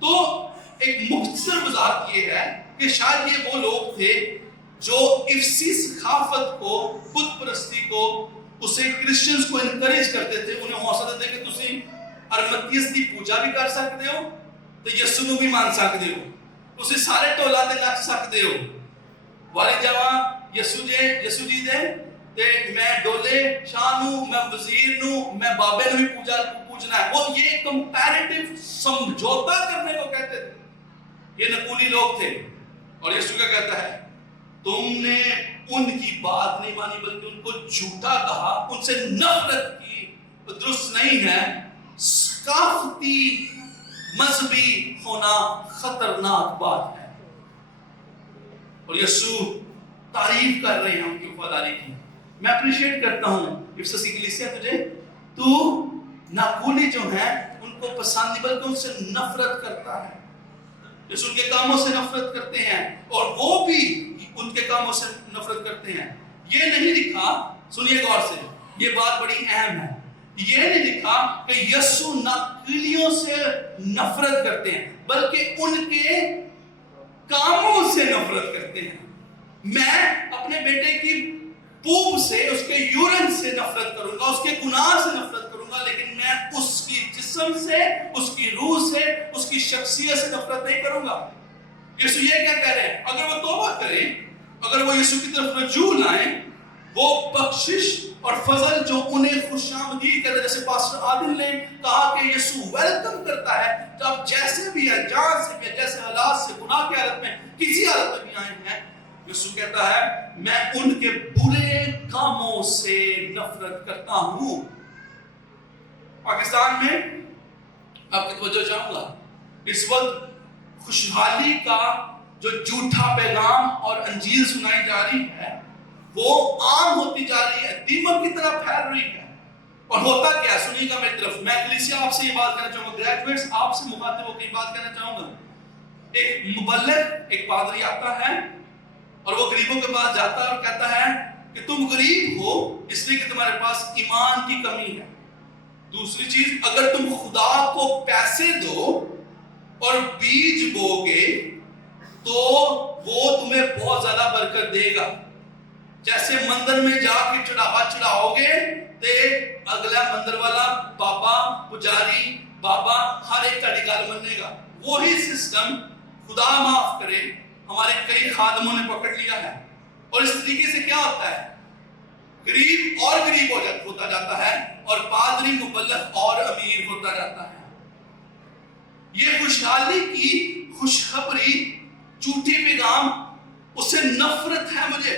تو ایک مختصر وضاحت یہ ہے کہ شاید یہ وہ لوگ تھے جو افسی ثقافت کو، بت پرستی کو، اسے کرسچنز کو انکریج کرتے تھے، انہیں حوصلہ دیتے کہ تسی ارمتیس کی پوجا بھی کر سکتے ہو تو یسوع کو بھی مان سکتے ہو، تسی سارے ٹولا تے نچ سکتے ہو، والے جاواں یسوع جی دے تے میں ڈولے شاہ نو، میں وزیر نو، میں بابے نو بھی پوجنا ہے۔ وہ یہ کمپیریٹیو سمجھوتا کرنے کو کہتے تھے، یہ نقولی لوگ تھے۔ اور یسوع کیا کہتا ہے؟ تم نے ان کی بات نہیں مانی بلکہ ان کو جھوٹا کہا، ان سے نفرت کی، درست نہیں ہے۔ ثقافتی مذہبی ہونا خطرناک بات ہے، اور یسوع تعریف کر رہے ہیں ان کی وفاداری کی۔ میں اپریشیٹ کرتا ہوں افسس کی کلیسیا، تجھے تو ناقولی جو ہیں ان کو پسند نہیں بلکہ ان سے نفرت کرتا ہے، یسوع کے کاموں سے نفرت کرتے ہیں، اور وہ بھی ان کے کاموں سے نفرت کرتے ہیں۔ یہ نہیں لکھا، سنیے غور سے، یہ بات بڑی اہم ہے، یہ نہیں لکھا کہ یسوع ناقولیوں سے نفرت کرتے ہیں بلکہ ان کے کاموں سے نفرت کرتے ہیں۔ میں اپنے بیٹے کی پوپ سے، اس کے یورن سے نفرت کروں گا، اس کے گناہ سے نفرت کروں گا، لیکن میں اس کی جسم سے، اس کی روح سے، اس کی شخصیت سے نفرت نہیں کروں گا۔ یسوع یہ کیا کہہ رہے ہیں؟ اگر وہ توبہ کریں، अगर वो यीशु की तरफ रजू लाएं, वो बख्शिश और फजल जो उन्हें खुशामदीद करे, जैसे पास्टर आदिल ने कहा कि यीशु वेलकम करता है, जब जैसे भी है, जहां से भी, जैसे हालात से, गुनाह की हालत में, किसी हालत में भी आए हैं, यीशु कहता है मैं उनके बुरे कामों से नफरत करता हूं। पाकिस्तान में आपकी तवज्जो चाहूंगा, इस वक्त खुशहाली का जो झूठा पैगाम और अंजील सुनाई जा रही है वो आम होती जा रही है, दीमक की तरह फैल रही है। और होता क्या, सुनिएगा मेरी तरफ, मैं कलीसिया आपसे ये बात कहना चाहूंगा, ग्रेजुएट्स आपसे मुखातिब होकर बात कहना चाहूंगा। एक मुबल्लिग, एक पादरी आता है और वो गरीबों के पास जाता है और कहता है कि तुम गरीब हो इसलिए कि तुम्हारे पास ईमान की कमी है। दूसरी चीज, अगर तुम खुदा को पैसे दो और बीज बोगे तो वो तुम्हें बहुत ज्यादा बरकत देगा। जैसे मंदिर में जाके चढ़ावा चढ़ाओगे तो अगला मंदिर वाला बाबा, पुजारी बाबा हर एक का गल मनेगा। वही सिस्टम खुदा माफ करे हमारे कई खादमों ने पकड़ लिया है। और इस तरीके से क्या होता है, गरीब और गरीब होता जाता है और पादरी मुबल्लिग और अमीर होता जाता है। ये खुशहाली की खुशखबरी, झूठी पैगाम, उससे नफरत है मुझे।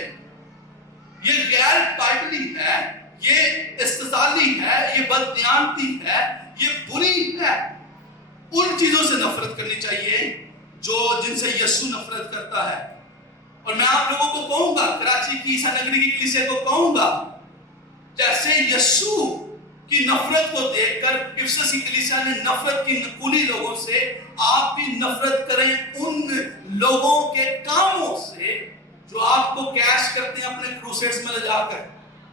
ये गैर बाइबली है, ये इस्तिसाली है, ये बददियानती है, ये बुरी है। उन चीजों से नफरत करनी चाहिए जो जिनसे यीशु नफरत करता है। और मैं आप लोगों को कहूंगा, कराची की ईसा नगरी की कलीसिया को कहूंगा, जैसे यीशु की नफरत को देखकर इफिसस की कलीसिया ने नफरत की नकुली लोगों से, आप भी नफरत करें उन लोगों के कामों से जो आपको कैश करते हैं अपने क्रूसेड्स में ले जाकर,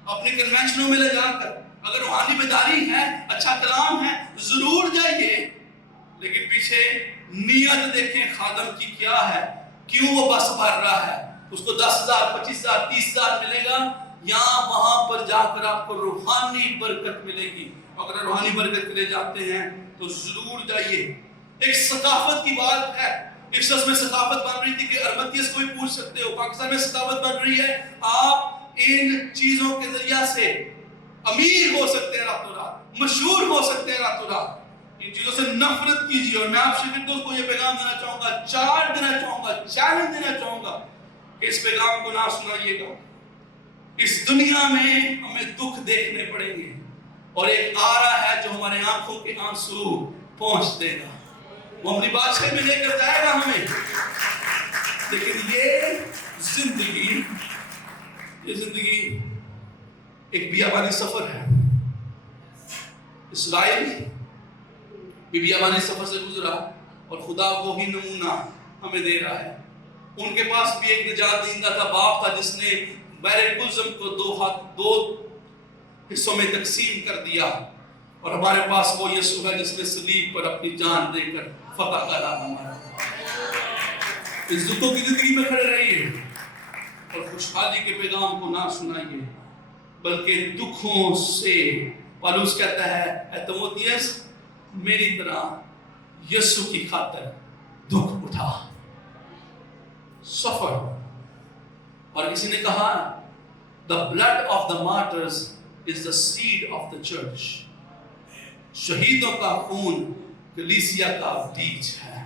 अपने कन्वेंशनों में ले जाकर। अगर रूहानी बेदारी है, अच्छा कलाम है, जरूर जाइए, लेकिन पीछे नियत देखें खादम की क्या है, क्यों वो बस भर रहा है। उसको 10,000, 25,000, 30,000 मिलेगा, यहाँ वहां पर जाकर आपको रूहानी बरकत मिलेगी। अगर रूहानी बरकत के लिए जाते हैं तो जरूर जाइए। एक सकाफत की बात है, इफिसस में सकाफत बन रही थी कि अरमतियस को भी पूछ सकते हो, पाकिस्तान में सकाफत बन रही है। आप इन चीजों के जरिया से अमीर हो सकते हैं रातों रात, मशहूर हो सकते हैं रातों रात। इन चीजों से नफरत कीजिए। और मैं आप शागिर्दों को ये पैगाम देना चाहूंगा, चार्ज देना चाहूंगा, चैलेंज देना चाहूंगा कि इस पैगाम को ना सुनाइएगा। इस दुनिया में हमें दुख देखने पड़ेंगे और एक आ रहा है जो हमारे आंखों के आंसू पहुंच देगा, वो अपनी बादशाह में लेकर जाएगा हमें। लेकिन ये जिंदगी एक बियाबानी सफर है। इस्राइल भी बियाबानी सफर से गुजरा और खुदा वो ही नमूना हमें दे रहा है। उनके पास भी एक निजात दींदा था, बाप था, जिसने बहरे कुल्सम को दो हिस्सों में तकसीम कर दिया। और हमारे पास वो यीशु है जिसने सलीब पर अपनी जान देकर फतह करा हमारा। इस दुखों की जिंदगी में खड़े रहिए और खुशहाली के पैगाम को ना सुनाइए, बल्कि दुखों से। पौलुस कहता है, तीमुथियुस मेरी तरह यीशु की खातिर दुख उठा, सफर। और किसी ने कहा, the blood of the martyrs is the seed of the church. शहीदों का खून कलीसिया का बीज है।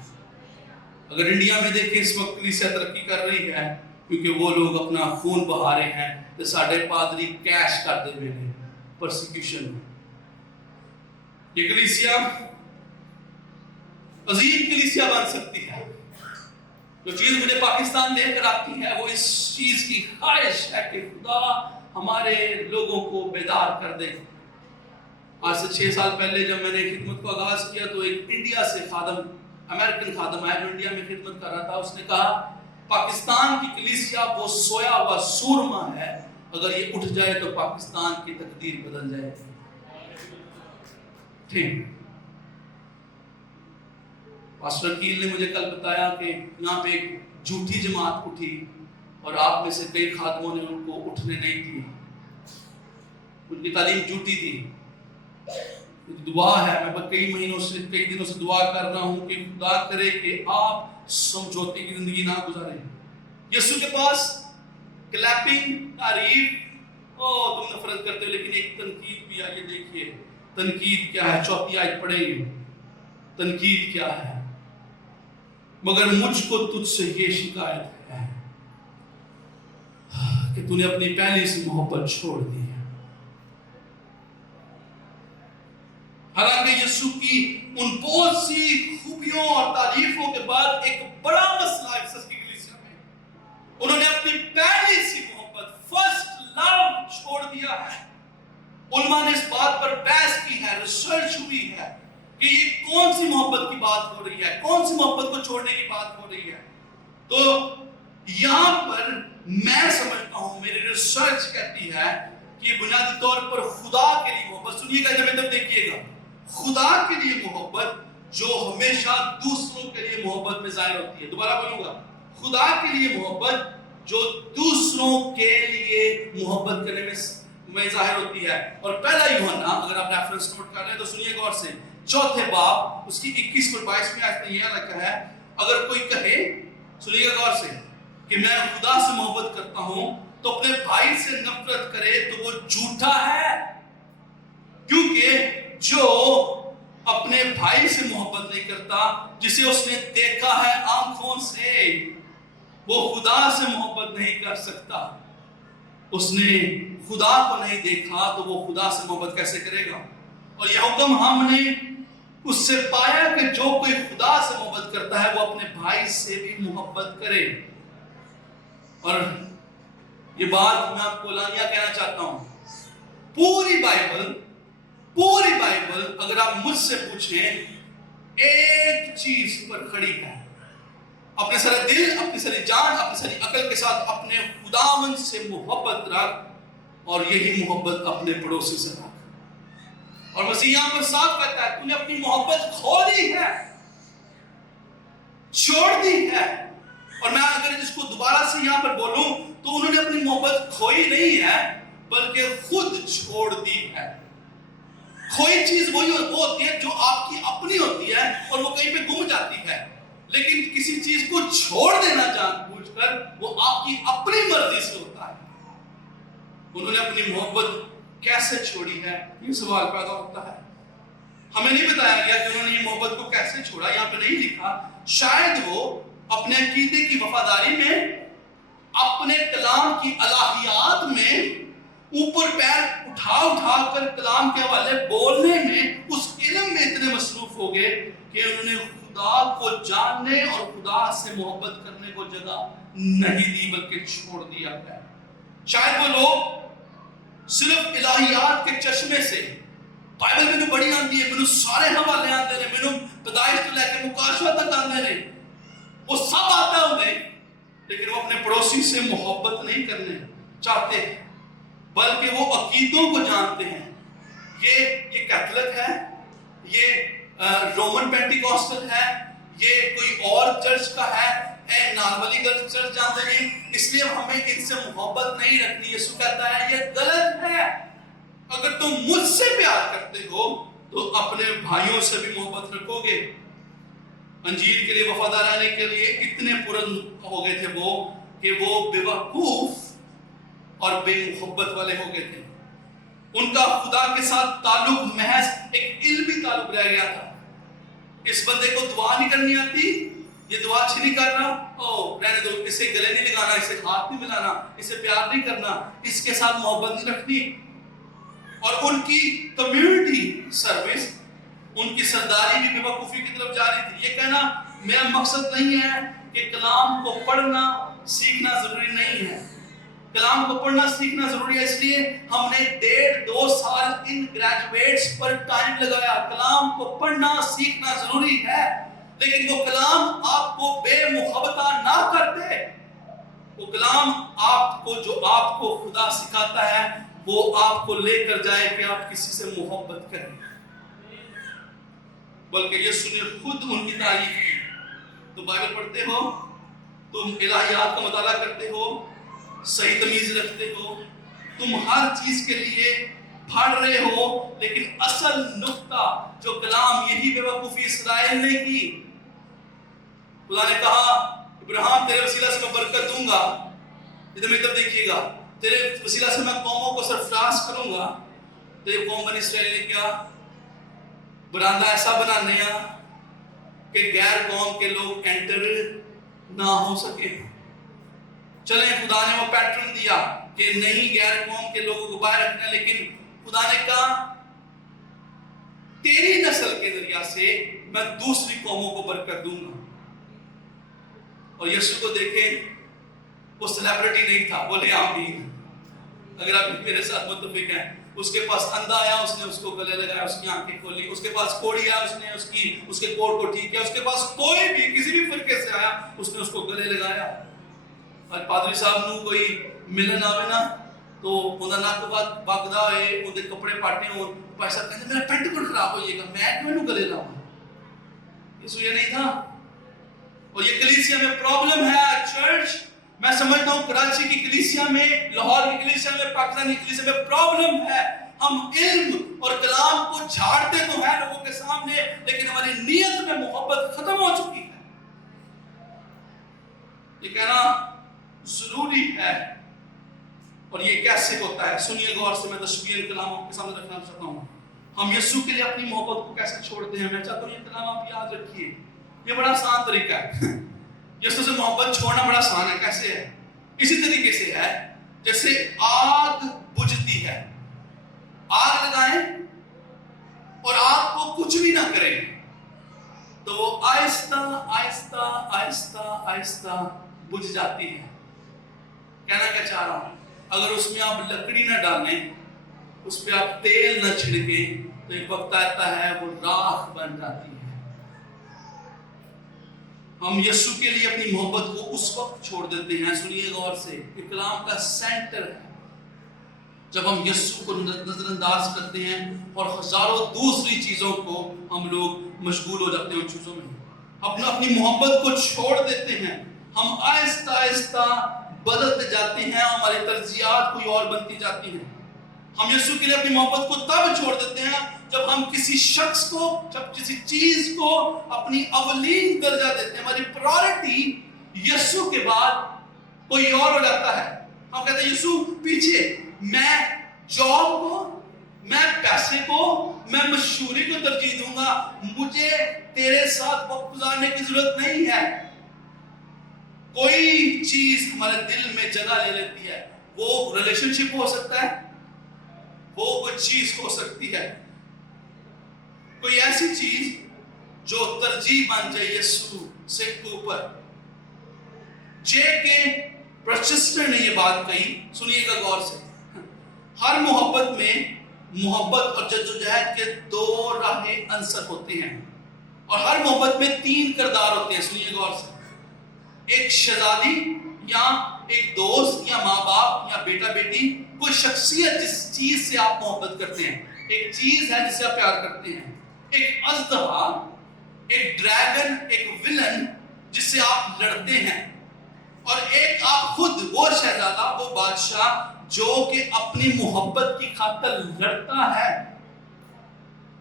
अगर इंडिया में देखें इस वक्त कलीसिया तरक्की कर रही है क्योंकि वो लोग अपना खून बहा रहे हैं। तो साढ़े पादरी कैश कर दे मेरे परसिक्यूशन में। ये कलीसिया अजीम कलीसिया बन सकती है। जो चीज मुझे पाकिस्तान लेकर आती है वो इस चीज की ख्वाहिश है कि खुदा हमारे लोगों को बेदार कर दे। आज से 6 साल पहले जब मैंने खिदमत को आगाज किया तो एक इंडिया से खादम, अमेरिकन खादम आया जो इंडिया में खिदमत कर रहा था। उसने कहा, पाकिस्तान की कलीसिया वो सोया हुआ सूरमा है, अगर ये उठ जाए तो पाकिस्तान की तकदीर बदल जाएगी। ठीक, पास्टर कील ने मुझे कल बताया कि यहाँ पे एक झूठी जमात उठी और आप में से कई खादमों ने उनको उठने नहीं दी। उनकी तालीम झूठी थी। दुआ है, मैं कई महीनों से, कई दिनों से दुआ कर रहा हूं कि खुदा करे कि आप समझौते की जिंदगी ना गुजारें। यीशु के पास क्लैपिंग, तारीफ, ओ तुम नफरत करते हो, लेकिन एक तनकीद भी है। ये देखिए तनकीद क्या है, 4 आयत पढ़ेंगे तनकीद क्या है। मगर मुझको तुझसे ये शिकायत है कि तूने अपनी पहली सी मोहब्बत छोड़ दी है। हालांकि यीशु की उन बहुत सी खूबियों और तारीफों के बाद एक बड़ा मसला है इफिसस की कलीसिया में। उन्होंने अपनी पहली सी मोहब्बत, फर्स्ट लव छोड़ दिया है। उलमा ने इस बात पर बहस की है, रिसर्च हुई है कि ये कौन सी मोहब्बत की बात हो रही है, कौन सी मोहब्बत को छोड़ने की बात हो रही है। तो यहां पर मैं समझता हूं, मेरी रिसर्च कहती है कि बुनियादी तौर पर खुदा के लिए मोहब्बत, सुनिएगा जब तक देखिएगा, खुदा के लिए मोहब्बत जो हमेशा दूसरों के लिए मोहब्बत में जाहिर होती है। दोबारा बोलूंगा, खुदा के लिए मोहब्बत जो दूसरों के लिए मोहब्बत करने में जाहिर होती है। और पहला यूहन्ना, अगर आप रेफरेंस नोट कर रहे हैं तो सुनिए गौर से, 4 बाब उसकी 21 और 22 में आयत में यह लिखा है, अगर कोई कहे, सुनिएगा गौर से, कि मैं खुदा से मोहब्बत करता हूं तो अपने भाई से नफरत करे तो वो झूठा है, क्योंकि जो अपने भाई से मोहब्बत नहीं करता, जिसे उसने देखा है आंखों से, वो खुदा से मोहब्बत नहीं कर सकता। उसने खुदा को नहीं देखा तो वो खुदा से मोहब्बत कैसे करेगा। और यह हुक्म हमने उससे पाया कि जो कोई खुदा से मोहब्बत करता है वो अपने भाई से भी मोहब्बत करे। और ये बात मैं आपको लानिया कहना चाहता हूं, पूरी बाइबल अगर आप मुझसे पूछें, एक चीज पर खड़ी है, अपने सारे दिल, अपनी सारी जान, अपनी सारी अकल के साथ अपने खुदावंद से मोहब्बत रख, और यही मोहब्बत अपने पड़ोसी से रख। और मसीह यहां पर साफ कहता है, तूने अपनी मोहब्बत खो दी है, छोड़ दी है। और मैं अगर इसको दोबारा से यहां पर बोलूं तो उन्होंने अपनी मोहब्बत खोई नहीं है, बल्कि खुद छोड़ दी है। खोई चीज वही वो होती है जो आपकी अपनी होती है और वो कहीं पे गुम जाती है, लेकिन किसी चीज को छोड़ देना जानबूझकर वो आपकी अपनी मर्जी से होता है। उन्होंने अपनी मोहब्बत कैसे छोड़ी है, ये सवाल पैदा होता है। हमें नहीं बताया गया कि उन्होंने ये मोहब्बत को कैसे छोड़ा, यहाँ पे नहीं लिखा। शायद वो अपने अकीदे की वफादारी में, अपने कलाम की अलाहियात में ऊपर पैर उठा कर कलाम के हवाले बोलने में, उस इल्म में इतने मसरूफ हो गए कि उन्होंने खुदा को जानने और खुदा से मोहब्बत करने को जगह नहीं दी, बल्कि छोड़ दिया है। शायद वो लोग सिर्फ इलाहियात के चश्मे से, बाइबल में बड़ी आंदी है, मैंने सारे हवाले आते रहे, मैंने पैदाइश तो लेकर मुकाशवा तक आते रहे, वो सब आता उन्हें, लेकिन वो अपने पड़ोसी से मोहब्बत नहीं करने चाहते, बल्कि वो अकीदों को जानते हैं। ये कैथोलिक है, ये रोमन पेंटिकॉस्टल है, ये कोई और चर्च का है, नारवली चर्च जानते नहीं, इसलिए हमें इनसे मोहब्बत नहीं रखनी। यीशु कहता है ये गलत है। अगर तुम मुझसे प्यार करते हो तो अपने भाइयों से भी मोहब्बत रखोगे। अंजील के लिए वफादार रहने के लिए इतने पुरन हो गए थे वो कि वो बेवकूफ और बेमुहब्बत वाले हो गए थे। उनका खुदा के साथ ताल्लुक महज एक इल्मी ताल्लुक रह गया था। इस बंदे को दुआ नहीं करनी आती, ये दुआ अच्छी नहीं करना, ओ रहने दो, इसे गले नहीं लगाना, इसे हाथ नहीं मिलाना, इसे प्यार नहीं करना, इसके साथ मोहब्बत नहीं रखनी। और उनकी कम्युनिटी सर्विस, उनकी सरदारी भी बेवकूफी की तरफ जा रही थी। ये कहना मेरा मकसद नहीं है कि कलाम को पढ़ना सीखना जरूरी नहीं है, कलाम को पढ़ना सीखना जरूरी है, इसलिए हमने 1.5-2 साल इन ग्रेजुएट्स पर टाइम लगाया। कलाम को पढ़ना सीखना जरूरी है, लेकिन वो कलाम आपको बेमुहब्बता ना कर दे। वो कलाम आपको, जो आपको खुदा सिखाता है, वो आपको लेकर जाए कि आप किसी से मोहब्बत करें। बल्कि यीशु ने खुद उनकी तारीफ की। तुम बाइबल पढ़ते हो, तुम इलाहियात का मुताला करते हो, सही तमीज रखते हो, तुम हर चीज के लिए पढ़ रहे हो, लेकिन असल नुक्ता जो कलाम, यही बेवकूफी इस्राएल ने की। खुदा ने कहा इब्राहिम तेरे वसीला से मैं बरकत दूंगा, इधर मेरी तरफ देखिएगा, तेरे वसीला से मैं कौमों को सरफराज करूंगा। तेरे कौम बनी इसराइल ने क्या बरामदा ऐसा बनाने कि गैर कौम के लोग एंटर ना हो सके। चले खुदा ने वो पैटर्न दिया कि नहीं गैर कौम के लोगों को बाहर रखना, लेकिन खुदा ने कहा तेरी नस्ल के जरिया से मैं दूसरी कौमों को बरकत दूंगा। और यीशु को देखें, वो सेलिब्रिटी नहीं था, बोले आमीन। अगर आप मेरे साथ मुत्तफिक हैं, उसके पास अंधा आया, उसने उसको गले लगाया, उसकी आंखें खोली। उसके पास कोढ़ी आया, उसने उसके कोढ़ को ठीक किया। उसके पास कोई भी किसी भी फिरके से आया, उसने उसको गले लगाया। और पादरी साहब नू कोई मिलन आवे ना, तो उनका नाक बगदा होए, उनके कपड़े पाटे हो, पैसा कहते मेरा पेंट कोट खराब होइएगा, मैं क्यों इनू गले लाऊं। यीशु ये नहीं था। और ये कलीसिया में प्रॉब्लम है चर्च। मैं समझता हूँ कराची की कलीसिया में, लाहौर की कलीसिया में, पाकिस्तान की कलीसिया में प्रॉब्लम है। हम इल्म और कलाम को झाड़ते तो हैं लोगों के सामने, लेकिन हमारी नीयत में मोहब्बत खत्म हो चुकी है। ये कहना जरूरी है। और ये कैसे होता है, सुनिए गौर से। मैं तशबीह कलाम आपके सामने रखना चाहता हूँ। हम यीशु के लिए अपनी मोहब्बत को कैसे छोड़ते हैं। मैं चाहता हूँ ये कलाम आप याद रखिए। ये बड़ा आसान तरीका है। यीशु से मोहब्बत छोड़ना बड़ा आसान है। कैसे है? इसी तरीके से है जैसे आग बुझती है। आग लगाएं और आग को कुछ भी ना करें, तो वो आहिस्ता आहिस्ता आहिस्ता आहिस्ता बुझ जाती है। कहना क्या चाह रहा हूं, अगर उसमें आप लकड़ी ना डालें, उस पर आप तेल न छिड़कें, तो एक वक्त आता है वो राख बन जाती है। हम यीशु के लिए अपनी मोहब्बत को उस वक्त छोड़ देते हैं। सुनिए गौर से, कलाम का सेंटर है जब हम यीशु को नजरअंदाज करते हैं और हजारों दूसरी चीजों को हम लोग मशगूल हो जाते हैं। उन चीजों में अपनी मोहब्बत को छोड़ देते हैं। हम आहिस्ता आहिस्ता बदलते जाते हैं, हमारी तरजीहात कोई और बनती जाती है। हम यीशु के लिए अपनी मोहब्बत को तब छोड़ देते हैं जब हम किसी शख्स को, जब किसी चीज को अपनी अवलीन दर्जा देते हैं। हमारी प्रायोरिटी यीशु के बाद कोई और हो जाता है। हम कहते हैं यीशु पीछे, मैं जॉब को, मैं पैसे को, मैं मशहूरी को तरजीह दूंगा, मुझे तेरे साथ वक्त गुजारने की जरूरत नहीं है। कोई चीज हमारे दिल में जगह ले लेती है। वो रिलेशनशिप हो सकता है, वो कोई चीज हो सकती है, कोई ऐसी चीज जो तरजीह बन जाए यीशु से ऊपर। जे के प्रचेस्टर ने ये बात कही, सुनिएगा गौर से। हर मोहब्बत में मोहब्बत और जद्दोजहद के दो राहे अंसर होते हैं, और हर मोहब्बत में तीन किरदार होते हैं। सुनिए गौर से। एक शहजादी या एक दोस्त या माँ बाप या बेटा बेटी, कोई शख्सियत जिस चीज से आप मोहब्बत करते हैं, एक चीज है जिससे आप प्यार करते हैं। एक अजदहा, एक ड्रैगन, एक विलन जिससे आप लड़ते हैं, और एक आप खुद, वो शहजादा, वो बादशाह जो कि अपनी मोहब्बत की खातिर लड़ता है।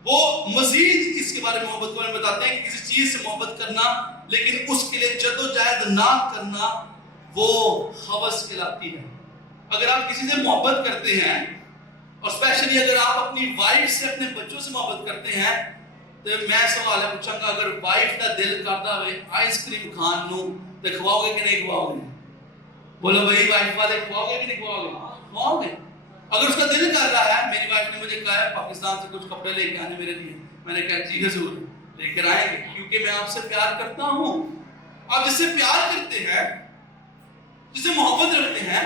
वो मजीद इसके बारे में मोहब्बत के बारे में बताते हैं कि किसी चीज से मोहब्बत करना, लेकिन उसके लिए जद्दोजहद ना करना, वो हवस कहलाती है। अगर आप किसी से मोहब्बत करते हैं, और स्पेशली अगर आप अपनी वाइफ से, अपने बच्चों से मोहब्बत करते हैं, तो मैं सवाल है पूछूंगा, अगर वाइफ का दिल करता है आइसक्रीम खान नू, तो खवाओगे कि नहीं खवाओगे? बोलो भाई, वाइफ वाले खवाओगे कि नहीं खवाओगे? खवाओगे। अगर उसका दिल कर रहा है, मेरी वाइफ ने मुझे कहा है पाकिस्तान से कुछ कपड़े लेके आने मेरे लिए, मैंने कहा जी जरूर लेकर आएंगे, क्योंकि मैं आपसे प्यार करता हूँ। आप जिससे प्यार करते हैं, जिससे मोहब्बत रखते हैं,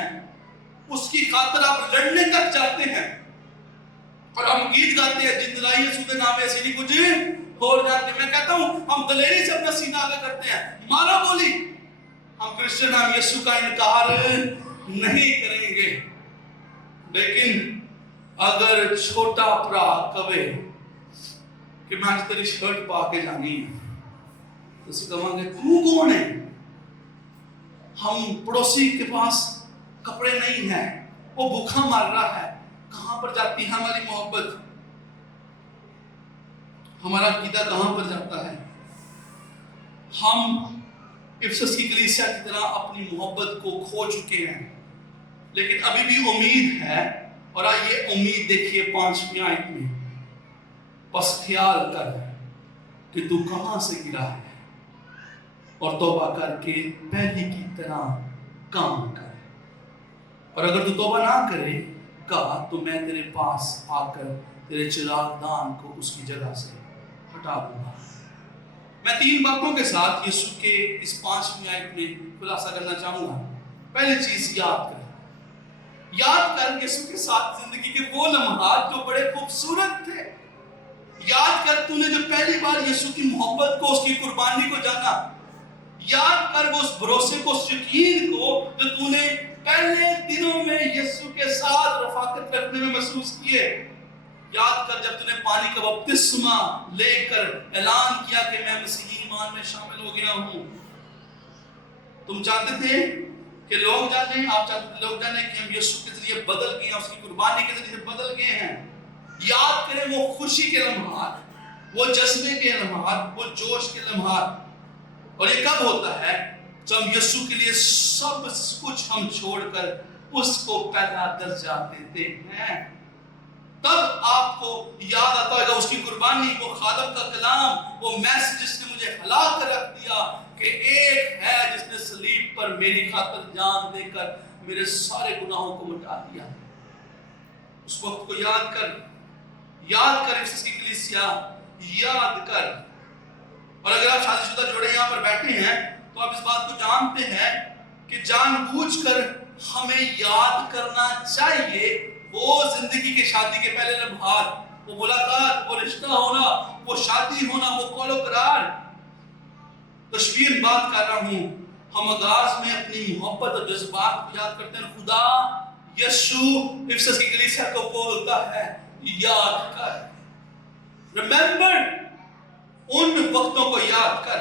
उसकी खातिर आप लड़ने तक जाते हैं। और हम गीत गाते हैं, जिंदलाई सूदे नामे सीनी कुछ और जाते। मैं कहता हूँ हम दलेरी से अपना सीना आगे करते हैं, मारा बोली। हम क्रिश्चियन, हम यीशु का इनकार नहीं करेंगे, लेकिन अगर छोटा भरा कवे कि मैं आज तेरी शर्ट पा के जानी है, तो उसे कहेंगे तू कौन है? हम पड़ोसी के पास कपड़े नहीं है, वो भूखा मर रहा है, कहां पर जाती है हमारी मोहब्बत? हमारा अकीदा कहां पर जाता है? हम इफसस की कलीसिया की तरह अपनी मोहब्बत को खो चुके हैं। لیکن ابھی بھی امید ہے. اور آئیے امید دیکھیے 5ویں آیت میں. بس خیال کر کہ تو کہاں سے گرا ہے اور توبہ کر کے پہلی کی طرح کام کر. اور اگر تو توبہ نہ کرے گا تو میں تیرے پاس آ کر تیرے چراغ دان کو اس کی جگہ سے ہٹا دوں گا. میں 3 باتوں کے ساتھ یسوع کے اس 5ویں آیت میں خلاصہ کرنا چاہوں گا. پہلی چیز یاد کر یسوع کے ساتھ زندگی کے وہ لمحات جو بڑے خوبصورت تھے. یاد کر تو نے جو پہلی بار یسوع کی محبت کو، اس کی قربانی کو جانا. یاد کر وہ اس بھروسے کو، اس یقین کو جو تو نے پہلے دنوں میں یسوع کے ساتھ رفاقت رکھنے میں محسوس کیے. یاد کر جب تو نے پانی کا بپتسمہ لے کر اعلان کیا کہ میں مسیحی ایمان میں شامل ہو گیا ہوں. تم چاہتے تھے کہ لوگ جانیں، آپ چاہتے تھے لوگ جانیں کہ ہم یسوع کے ذریعے بدل گئے ہیں، اس کی قربانی کے ذریعے بدل گئے ہیں. یاد کریں وہ خوشی کے لمحات، وہ جذبے کے لمحات، وہ جوش کے لمحات. اور یہ کب ہوتا ہے؟ جب ہم یسوع کے لیے سب کچھ ہم چھوڑ کر اس کو پہلا درجہ دیتے ہیں. تب آپ کو یاد آتا ہوگا اس کی قربانی، وہ خادم کا کلام، وہ میسج جس نے مجھے ہلا کر رکھ دیا کہ ایک ہے جس نے صلیب پر میری خاطر جان دے کر میرے سارے گناہوں کو مٹا دیا. اس وقت کو یاد کر اس کی کلیسیا یاد کر. اور اگر آپ شادی شدہ جوڑے یہاں پر بیٹھے ہیں تو آپ اس بات کو جانتے ہیں کہ جان بوجھ کر ہمیں یاد کرنا چاہیے وہ زندگی کے شادی کے پہلے لمحات، وہ ملاقات، وہ رشتہ ہونا، وہ شادی ہونا، وہ قول و قرار. تشبیہ بات کر رہا ہوں. ہم آغاز میں اپنی محبت اور جذبات کو یاد کرتے ہیں. خدا یسوع افسس کی کلیسیا کو بولتا ہے یاد کر. ریممبر، ان وقتوں کو یاد کر.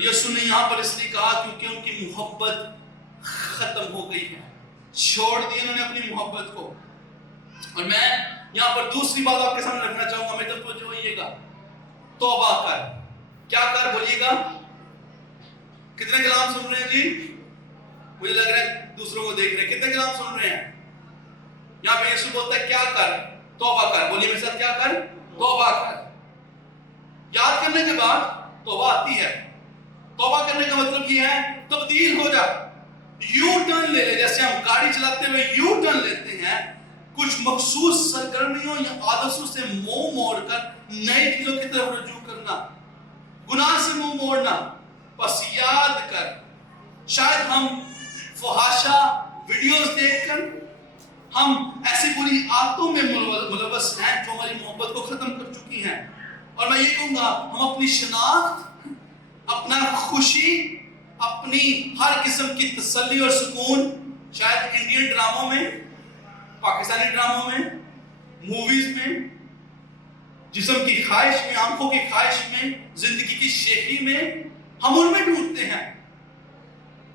یسوع نے یہاں پر اس لیے کہا کیونکہ ان کی محبت ختم ہو گئی ہے، چھوڑ دی انہوں نے اپنی محبت کو. اور میں یہاں پر دوسری بات آپ کے سامنے رکھنا چاہوں گا، میرے طرف توجہ ہوئیے گا. توبہ کر. کیا کر بولیے گا؟ کتنے کلام سن رہے ہیں جی؟ مجھے لگ رہا ہے دوسروں کو دیکھ رہے ہیں. کتنے کلام سن رہے ہیں؟ یہاں پہ یسوع بولتا ہے کیا کر؟ توبہ کر. بولیے میرے ساتھ، کیا کر؟ توبہ کر. یاد کرنے کے بعد توبہ آتی ہے. توبہ کرنے کا مطلب یہ ہے تبدیل ہو جا. یو ٹرن لے. جیسے ہم گاڑی چلاتے ہوئے یو ٹرن لیتے ہیں، کچھ مخصوص سرگرمیوں یا عادتوں سے منہ موڑ کر نئی چیزوں کی طرف رجوع کرنا، گناہ سے منہ موڑنا. بس یاد کر، شاید ہم فحاشا ویڈیوز دیکھ کر ہم ایسی بری عادتوں میں ملوث ہیں جو ہماری محبت کو ختم کر چکی ہیں. اور میں یہ کہوں گا ہم اپنی شناخت، اپنا خوشی، اپنی ہر قسم کی تسلی اور سکون شاید انڈین ڈراموں میں، پاکستانی ڈراموں میں، موویز میں، جسم کی خواہش میں، آنکھوں کی خواہش میں، زندگی کی شیخی میں ہم ان میں ڈھونڈتے ہیں.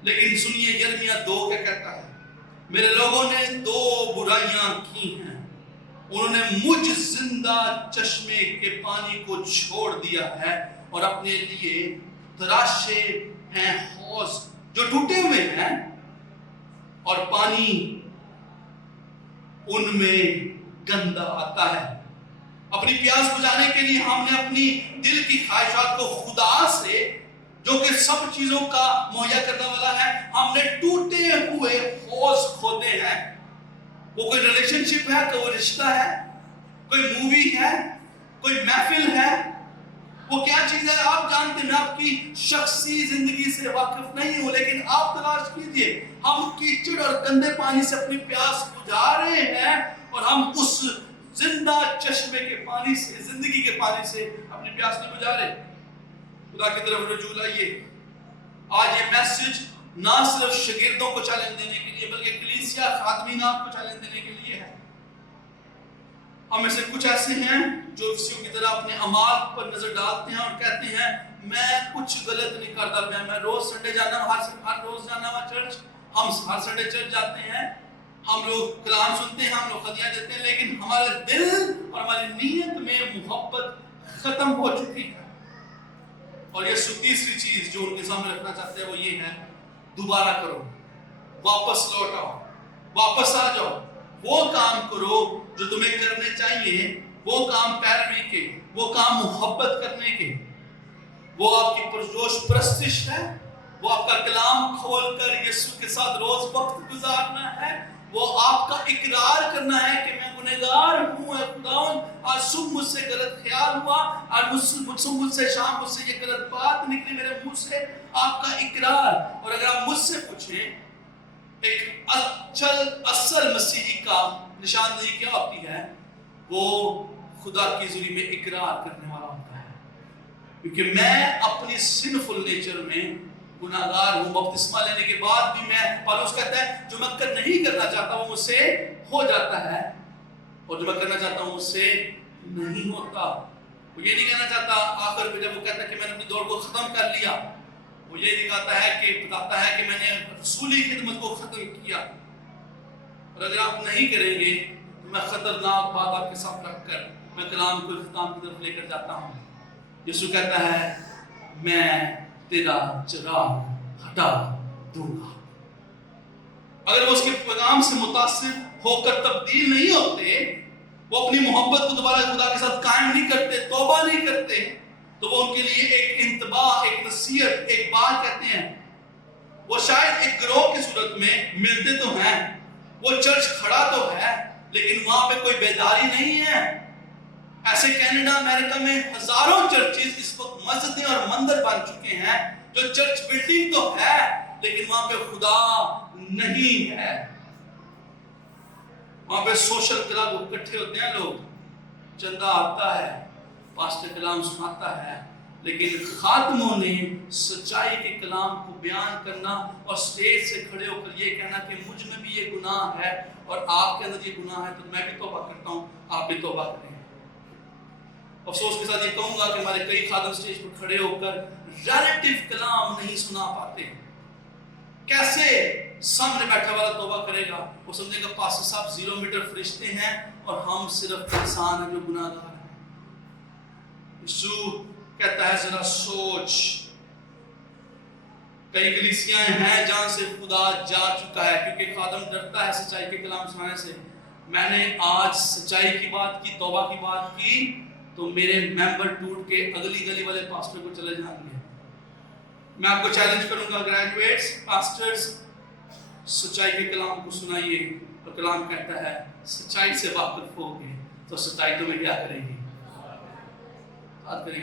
لیکن سنیے یرمیہ 2 کیا کہتا ہے؟ میرے لوگوں نے 2 برائیاں کی ہیں. انہوں نے مجھ زندہ چشمے کے پانی کو چھوڑ دیا ہے اور اپنے لیے تراشے ہیں حوض جو ٹوٹے ہوئے ہیں، اور پانی ان میں گندا آتا ہے. اپنی پیاس بجھانے کے لیے ہم نے اپنی دل کی خواہشات کو خدا سے، جو کہ سب چیزوں کا مہیا کرنے والا ہے، ہم نے ٹوٹے ہوئے حوض کھودے ہیں. وہ کوئی ریلیشن شپ ہے، کوئی رشتہ ہے، کوئی مووی ہے، کوئی محفل ہے، وہ کیا چیز ہے آپ جانتے ہیں. میں آپ کی شخصی زندگی سے واقف نہیں ہوں، لیکن آپ تلاش کیجئے. ہم کیچڑ اور گندے پانی سے اپنی پیاس بجھا رہے ہیں اور ہم اس زندہ چشمے کے پانی سے، زندگی کے پانی سے اپنی پیاس نہیں بجھا رہے. خدا کی طرف رجوع لائیے. آج یہ میسج نہ صرف شاگردوں کو چیلنج دینے کے لیے بلکہ کلیسیا خادمین آپ کو چیلنج دینے کے لیے ہے. ہم میں سے کچھ ایسے ہیں جو افسیوں کی طرح اپنے اعمال پر نظر ڈالتے ہیں اور کہتے ہیں میں کچھ غلط نہیں کرتا، میں روز سنڈے جانا ہوں، ہر روز جانا ہوں چرچ، ہم ہر سنڈے چرچ جاتے ہیں، ہم لوگ کلام سنتے ہیں، ہم لوگ خدیاں دیتے ہیں، لیکن ہمارے دل اور ہماری نیت میں محبت ختم ہو چکی ہے. اور یہ تیسری چیز جو ان کے سامنے رکھنا چاہتے ہیں وہ یہ ہے، دوبارہ کرو، واپس لوٹ آؤ. वापस आ जाओ, वो काम करो जो तुम्हें करने चाहिए, वो काम पैरवी के, वो काम मोहब्बत करने के, वो आपकी पुरजोश परस्तिश है, वो आपका कलाम खोलकर यीशु के साथ रोज वक्त गुजारना है, वो आपका इकरार करना है कि मैं गुनहगार हूँ खुदावन, आज सुबह मुझसे गलत ख्याल हुआ, आज मुझसे शाम मुझसे ये गलत बात निकली मेरे मुंह से, आपका इकरार। और अगर आप मुझसे पूछें एक असल मसीही का निशानदेही क्या होती है, वो खुदा की हुजूरी में इकरार करने वाला होता है, क्योंकि मैं अपनी सिनफुल नेचर में गुनाहगार हूँ। बपतिस्मा लेने के बाद भी मैं, पौलुस कहता है जो मैं नहीं करना चाहता वो मुझसे हो जाता है, और जो मैं करना चाहता हूँ उससे नहीं होता। वो ये नहीं कहना चाहता आखिर में जब वो कहता है कि मैंने अपनी दौड़ को खत्म कर लिया, वो ये दिखाता है कि बताता है कि मैंने रसूली खिदमत को खत्म किया। और अगर आप नहीं करेंगे तो मैं खतरनाक बात आपके साथ रखकर मैं कलाम को इख्तिताम की तरफ लेकर जाता हूँ। यीशु कहता है मैं तेरा चिराग हटा दूंगा। अगर वो उसके पैगाम से मुतासिर होकर तब्दील नहीं होते, वो अपनी मोहब्बत को दोबारा खुदा के साथ कायम नहीं करते, तौबा नहीं करते, तो वो उनके लिए एक इंतबाह, एक नसीहत, एक बात कहते हैं। वो शायद एक गिरोह की सूरत में मिलते तो हैं, वो चर्च खड़ा तो है, लेकिन वहां पे कोई बेदारी नहीं है। ऐसे कनाडा अमेरिका में हजारों चर्चेस इस वक्त मस्जिदें और मंदिर बन चुके हैं, जो चर्च बिल्डिंग तो है लेकिन वहां पे खुदा नहीं है। वहां पे सोशल क्लब इकट्ठे होते हैं लोग, चंदा आता है, पास्टर कलाम सुनाता है, लेकिन खातमों ने सच्चाई के कलाम को बयान करना और स्टेज से खड़े होकर ये कहना कि मुझ में भी ये गुनाह है और आपके अंदर ये गुनाह है, तो मैं भी तौबा करता हूँ, आप भी तौबा करें। अफसोस के साथ ये कहूंगा कि हमारे कई खादम स्टेज पर खड़े होकर रिलेटिव कलाम नहीं सुना पाते। कैसे सामने बैठा वाला तौबा करेगा? वो समझेगा पास्टर साहब 0 मीटर फरिश्ते हैं और हम सिर्फ इंसान हैं जो गुनाहगार हैं। यीशु कहता है जरा सोच, कई कलीसियां हैं जहां से खुदा जा चुका है क्योंकि खादम डरता है सच्चाई के कलाम सुनाने से। मैंने आज सच्चाई की बात की, तौबा की बात की, तो मेरे मेंबर टूट के अगली गली वाले पास्टर को चले जाएंगे। मैं आपको चैलेंज करूंगा ग्रेजुएट्स, पास्टर्स, सच्चाई के कलाम को सुनाइए। और कलाम कहता है सच्चाई से वाकिफ होगे तो सच्चाई तुम्हें क्या करेगी?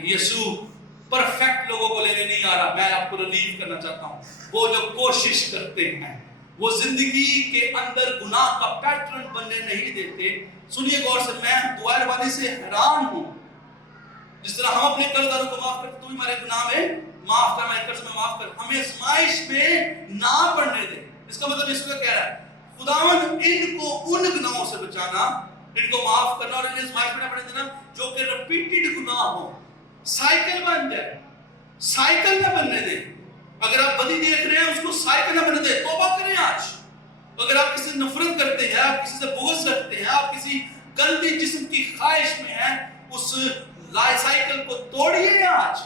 यीशु परफेक्ट लोगों को लेने नहीं आ रहा। मैं आपको रिलीव करना चाहता हूँ, वो जो कोशिश करते हैं, वो जिंदगी के अंदर गुनाह का पैटर्न बनने नहीं देते। सुनिए गौर से, मैं दुआरवादी से हैरान हूँ। जिस तरह हम अपने कर्जदारों को माफ करते, तू भी हमारे गुनाह में माफ कर, मैं कर्ज में माफ कर, हमें आजमाइश में ना पड़ने दे। इसका मतलब यीशु क्या कह रहा है? खुदावन इनको उन गुनाहों से बचाना, इनको माफ करना और इन्हें आजमाइश में ना पड़ने देना जो कि रिपीटेड गुनाह हो, साइकिल बन जाए। साइकिल ना बनने दे। अगर आप बदी देख रहे हैं उसको साइकिल ना बनने दे, तौबा करें आज। अगर आप किसी से नफरत करते हैं, आप किसी से बुग़्ज़ रखते हैं, आप किसी गंदी जिस्म की ख्वाहिश में हैं, उस लाइफ साइकिल को तोड़िए आज।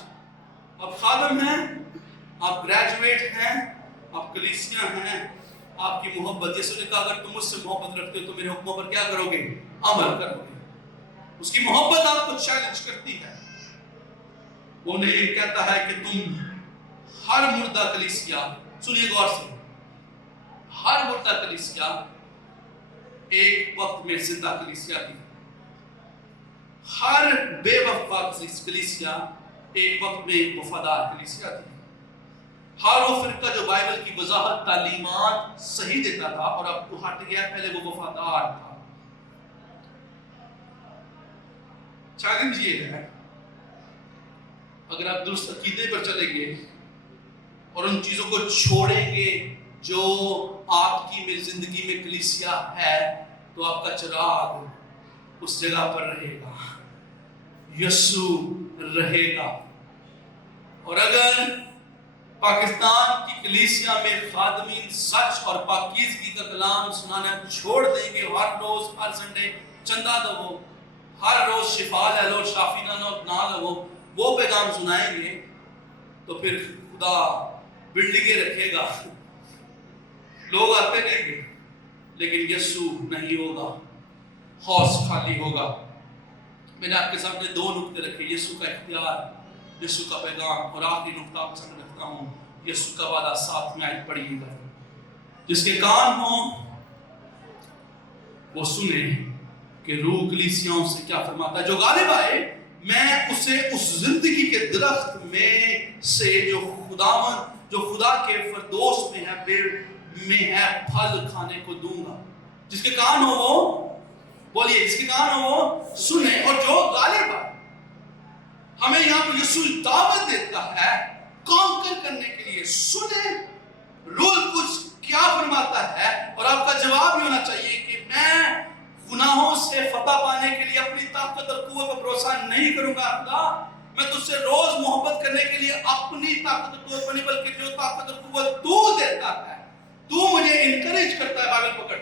आप खादम हैं, आप ग्रेजुएट हैं, आप कलीसिया हैं, आपकी मोहब्बत, यीशु ने कहा अगर तुम मुझसे मोहब्बत रखते हो तो मेरे हुक्मों पर क्या करोगे? अमल करोगे। उसकी मोहब्बत आपको चैलेंज करती है। वो नहीं कहता है कि तुम हर मुर्दा कलीसिया, सुनिए गौर से, हर मुर्दा कलीसिया एक वक्त में जिंदा कलीसिया थी। हर बेवफा कलीसिया एक वक्त में वफादार कलीसिया थी। हर वो फिरका जो बाइबल की वजाहत तालीमात सही देता था और अब तो हट गया, पहले वो वफादार था। चैलेंज ये है, अगर आप दुरुस्त अकीदे पर चलेंगे और उन चीजों को छोड़ेंगे जो आपकी जिंदगी में कलीसिया है, तो आपका चिराग उस जगह पर रहेगा, यीशु रहेगा। और अगर पाकिस्तान की कलीसिया में खादमीन सच और पाकीज़गी का कलाम सुनाना छोड़ देंगे, हर रोज हर संडे चंदा दो, हर रोज शिफा ले लो, शाफी ना लो, वो पैगाम सुनाएंगे, तो फिर खुदा बिल्डिंगें रखेगा, लोग आते रहेंगे, लेकिन यीशु नहीं होगा, हौस खाली होगा। मैंने आपके सामने 2 नुक्ते रखे, यीशु का इख्तियार, यीशु का पैगाम, और आखिरी नुक्ता आपके सामने रखता हूँ, यीशु का वादा। 7 में आयत पढ़िएगा, जिसके कान हो वो सुने कि रूह कलीसियाओं से क्या फरमाता है। जो गालिब आए मैं उसे उस जिंदगी के दरख्त में से जो खुदा के फरदोस में है, पेड़ में है, फल खाने को दूंगा। जिसके कान हो वो बोलिए, जिसके कान हो वो सुने। और जो गालिब आए, हमें यहाँ पर यीशु दावत देता है कॉन्कर करने के लिए। सुने रूह कुछ क्या फरमाता है, और आपका जवाब ये होना चाहिए कि मैं गुनाहों से फतह पाने के लिए अपनी ताकत और कुव्वत पर भरोसा नहीं करूंगा। खुदा, मैं तुझसे रोज मोहब्बत करने के लिए अपनी ताकत और कुव्वत पर नहीं, बल्कि जो ताकत और कुव्वत तू देता है, तू मुझे इनकरेज करता है, बाइबल पकड़,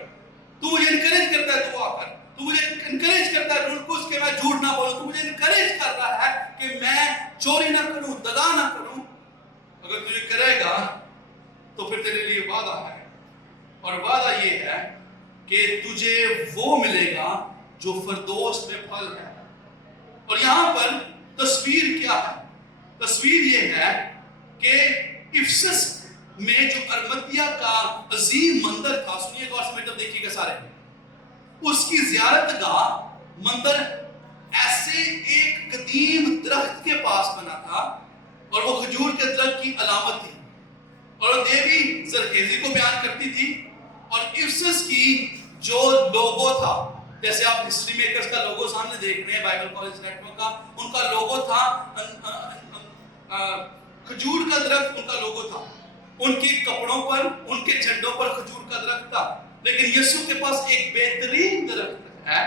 तू मुझे इनकरेज करता है दुआ कर, तू मुझे इनकरेज करता है रूह के मैं झूठ ना बोलूं, तू मुझे इनकरेज कर रहा है कि मैं चोरी ना करूं, दगा ना करूं। अगर तू ये करेगा तो फिर तेरे लिए वादा है, और वादा ये है कि तुझे वो मिलेगा जो फरदोस में फल है। और यहां पर तस्वीर क्या है? तस्वीर ये है कि इफिसस में जो अरमतिया का अजीम मंदिर था, सुनिएगा और समझकर देखिएगा सारे, उसकी ज़ियारत गाह मंदिर ऐसे एक कदीम दरख्त के पास बना था, और वो खजूर के दरख्त की अलामत थी, और देवी जरखेजी को बयान करती थी। और इफिसस की जो लोगो था, जैसे आप हिस्ट्री मेकर्स का लोगो सामने देख रहे हैं, बाइबल कॉलेज नेटवर्क का, उनका लोगो था खजूर का दरख्त, उनका लोगो था। उनके कपड़ों पर, उनके झंडों पर खजूर का दरख्त था। लेकिन यीशु के पास एक बेहतरीन दरख्त है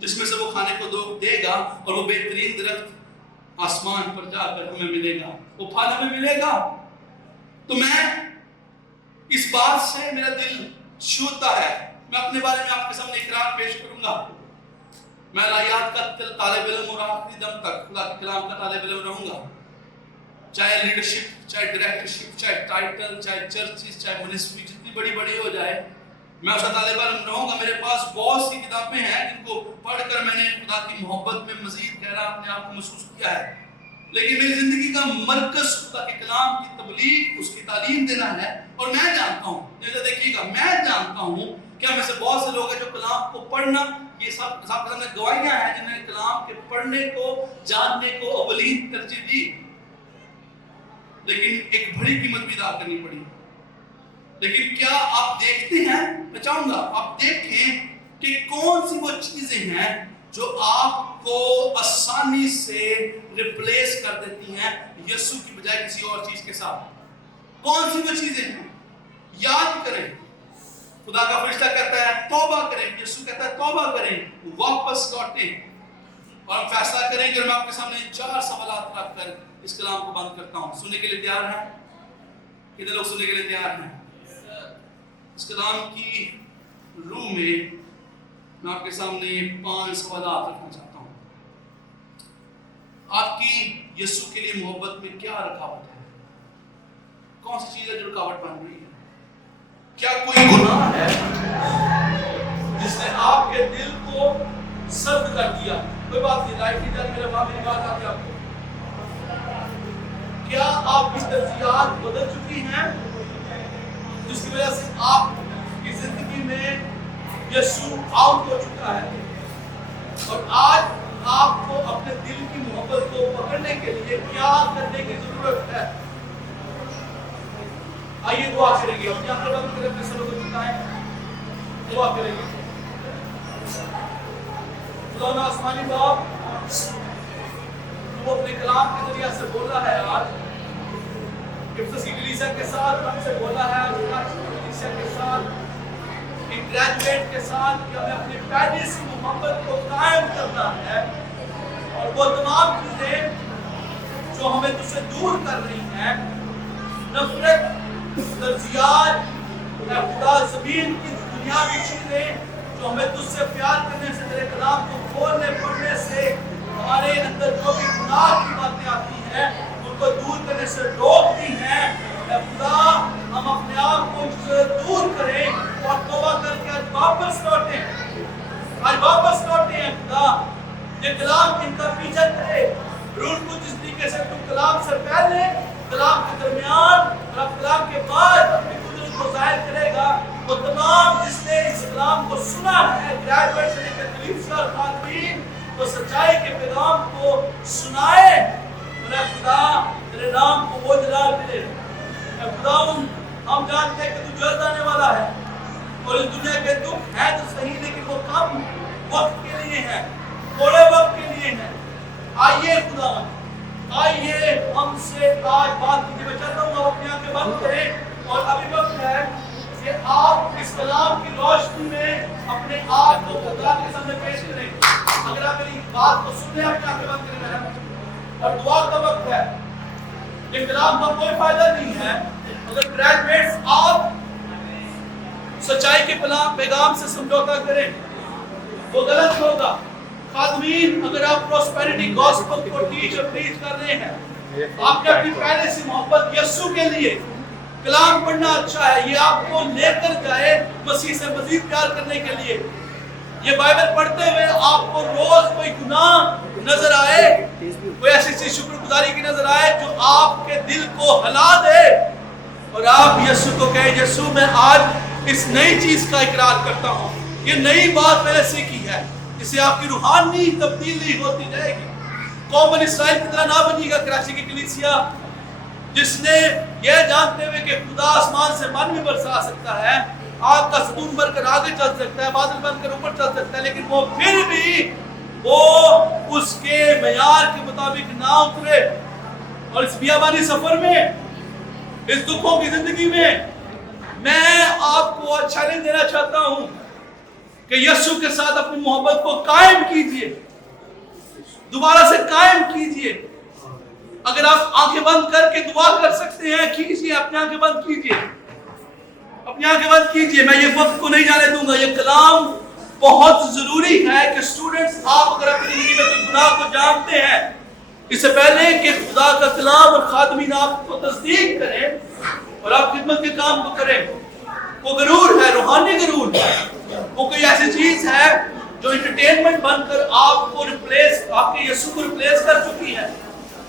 जिसमें से वो खाने को देगा, और वो बेहतरीन दरख्त आसमान पर जाकर हमें मिलेगा, वो फल हमें मिलेगा। तो मैं इस बात से मेरा दिल छूता है। मैं अपने बारे में आपके सामने इकरार पेश करूंगा। मैं लायात का तालिब इल्म और आखिरी दम तक खुदा के कलाम का तालिब इल्म रहूंगा। चाहे लीडरशिप, चाहे डायरेक्टरशिप, चाहे टाइटल, चाहे चर्चेस, चाहे मिनिस्ट्री जितनी बड़ी बड़ी हो जाए, मैं उसका तालिब इल्म रहूंगा। मेरे पास बहुत सी किताबें हैं जिनको पढ़कर मैंने खुदा की मोहब्बत में मजीद गहरा अपने आप को महसूस किया है। लेकिन मेरी जिंदगी का मरकज खुदा के कलाम की तबलीग, उसकी तालीम देना है। और मैं जानता हूँ, देखिएगा, मैं जानता हूँ कि हम में से बहुत से लोग हैं जो कलाम को पढ़ना, ये सब सामने गवाहियां हैं जिन्होंने कलाम के पढ़ने को, जानने को अवलीन तरजीह दी, लेकिन एक बड़ी कीमत भी अदा करनी पड़ी। लेकिन क्या आप देखते हैं, मैं चाहूंगा आप देखें कि कौन सी वो चीजें हैं जो आपको आसानी से रिप्लेस कर देती हैं यीशु की बजाय किसी और चीज के साथ। कौन सी वो चीजें हैं? याद करें, खुदा का फरिश्ता कहता है तौबा करें, यीशु कहता है तौबा करें, वापस लौटें। और हम फैसला करेंगे। और मैं आपके सामने 4 सवाल रखकर इस कलाम को बंद करता हूं। सुनने के लिए तैयार हैं? कितने लोग सुनने के लिए तैयार हैं? इस कलाम की रूह में मैं आपके सामने 5 सवाल रखना चाहता हूं। आपकी यीशु के लिए मोहब्बत में क्या रुकावट है? कौन सी चीज है जो रुकावट बन रही है? क्या कोई गुनाह है जिसने आपके दिल को सख्त कर दिया? कोई बात नहीं, लाइट की मेरे वहां मेरी बात आती है आपको। क्या आपकी तरजीहात बदल चुकी हैं जिसकी वजह से आपकी जिंदगी में यीशु आउट हो चुका है, और आज आपको अपने दिल की मोहब्बत को पकड़ने के लिए क्या करने की जरूरत है? आइए दुआ करेंगे। अपनी आंखें बंद करके अपने सरों को झुकाएं, दुआ करेंगे। खुदा आसमानी बाप, वो अपने कलाम के जरिए से बोला है आज इफिसस की कलीसिया के साथ, हमसे बोला है कलीसिया के साथ, एक ग्रेजुएट के साथ कि हमें अपनी पहली सी मोहब्बत को कायम करना है। और वो तमाम चीजें जो हमें तुझसे दूर कर रही हैं, नफरत, तरजीहात, खुदा ज़मीन की दुनियावी चीजें जो हमें तुझसे प्यार करने से, तेरे कलाम को खोलने पढ़ने से हमारे अंदर जो भी गुनाह की बातें आती हैं उनको दूर करने से रोकती हैं। खुदा, हम अपने आप को दूर करें और तौबा करके واپس لوٹیں، آج واپس لوٹیں ہیں خدا، یہ کلام ان کا پیچھا کرے، روح کو جس طریقے سے تو کلام سے پہلے، کلام کے درمیان اور کلام کے بعد اپنی قدرت کو ظاہر کرے گا، وہ تمام جس نے اس کلام کو سنا ہے، گریجویٹ سے لے کر کلیسیا اور خادمین، وہ سچائی کے پیغام کو سنائے، میرا خدا تیرے نام کو وہ جلال ملے۔ اے خدا ہم جانتے ہیں کہ تو جلد آنے والا ہے، اور اس دنیا کے دکھ ہے تو صحیح لیکن وہ کم وقت کے لیے ہے، تھوڑے وقت کے لیے ہے۔ آئیے خدا، آئیے ہم سے آج بات کیجیے۔ میں چاہتا ہوں آپ اپنی آنکھیں بند کریں، اور ابھی وقت ہے کہ آپ اس کلام کی روشنی میں اپنے آپ کو خدا کے سامنے پیش کریں۔ اگر آپ میری بات کو سن لیں، اپنی آنکھیں بند کریں، اور دعا کا وقت ہے۔ یہ کلام کا کوئی فائدہ نہیں ہے اگر گریجویٹس آپ سچائی کے پیغام سے سمجھوتا کریں، وہ غلط ہوگا۔ خادمین اگر آپ پروسپیرٹی گاسپل کو ٹیچ اور پریچ کر رہے ہیں، آپ نے اپنی پہلے سے محبت یسوع کے لیے کلام پڑھنا اچھا ہے، یہ آپ کو لے کر جائے مسیح سے مزید پیار کرنے کے لیے۔ یہ بائبل پڑھتے ہوئے آپ کو روز کوئی گناہ نظر آئے، کوئی ایسی شکر گزاری کی نظر آئے جو آپ کے دل کو ہلا دے، اور آپ یسوع کو کہیں یسوع میں آج اس نئی چیز کا اقرار کرتا ہوں، یہ نئی بات میں نے سیکھی ہے، اس سے آپ کی روحانی تبدیلی ہوتی جائے گی۔ قوم بنی اسرائیل کی طرح نہ بنیے گا کراچی کی کلیسیا، جس نے یہ جانتے ہوئے کہ خدا آسمان سے من بھی برسا سکتا ہے، آگ کا ستون بھر کر آگے چل سکتا ہے، بادل بن کر اوپر چل سکتا ہے، لیکن وہ پھر بھی وہ اس کے معیار کے مطابق نہ اترے۔ اور اس بیابانی سفر میں، اس دکھوں کی زندگی میں، میں آپ کو چیلنج دینا چاہتا ہوں کہ یسوع کے ساتھ اپنی محبت کو قائم کیجئے، دوبارہ سے قائم کیجئے۔ اگر آپ آنکھیں بند کر کے دعا کر سکتے ہیں، کیجئے، اپنی آنکھیں بند کیجئے، اپنی آنکھیں بند کیجئے۔ میں یہ وقت کو نہیں جانے دوں گا، یہ کلام بہت ضروری ہے کہ اسٹوڈنٹس آپ اگر اپنی زندگی میں کوئی گناہ کو جانتے ہیں، اس سے پہلے کہ خدا کا کلام اور خادمین آپ کو تصدیق کریں اور آپ خدمت کے کام کو کریں، وہ غرور ہے، روحانی غرور، وہ کوئی ایسی چیز ہے جو انٹرٹینمنٹ بن کر آپ کو ریپلیس، آپ کے یسوع کو ریپلیس کر چکی ہے۔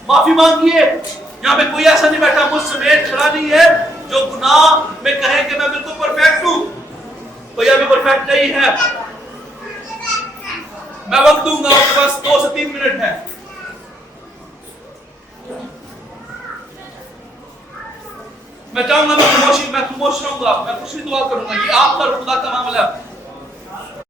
معافی مانگیے، یہاں پہ کوئی ایسا نہیں بیٹھا مجھ سمیت کھڑا نہیں ہے جو گناہ میں کہے کہ میں بالکل پرفیکٹ ہوں، کوئی ابھی پرفیکٹ نہیں ہے۔ میں وقت دوں گا، آپ کے پاس 2 سے 3 منٹ ہے۔ میں چاہوں گا میں خاموش رہوں گا، میں کچھ نہیں دعا کروں گا، یہ آپ کا خدا کا معاملہ ہے۔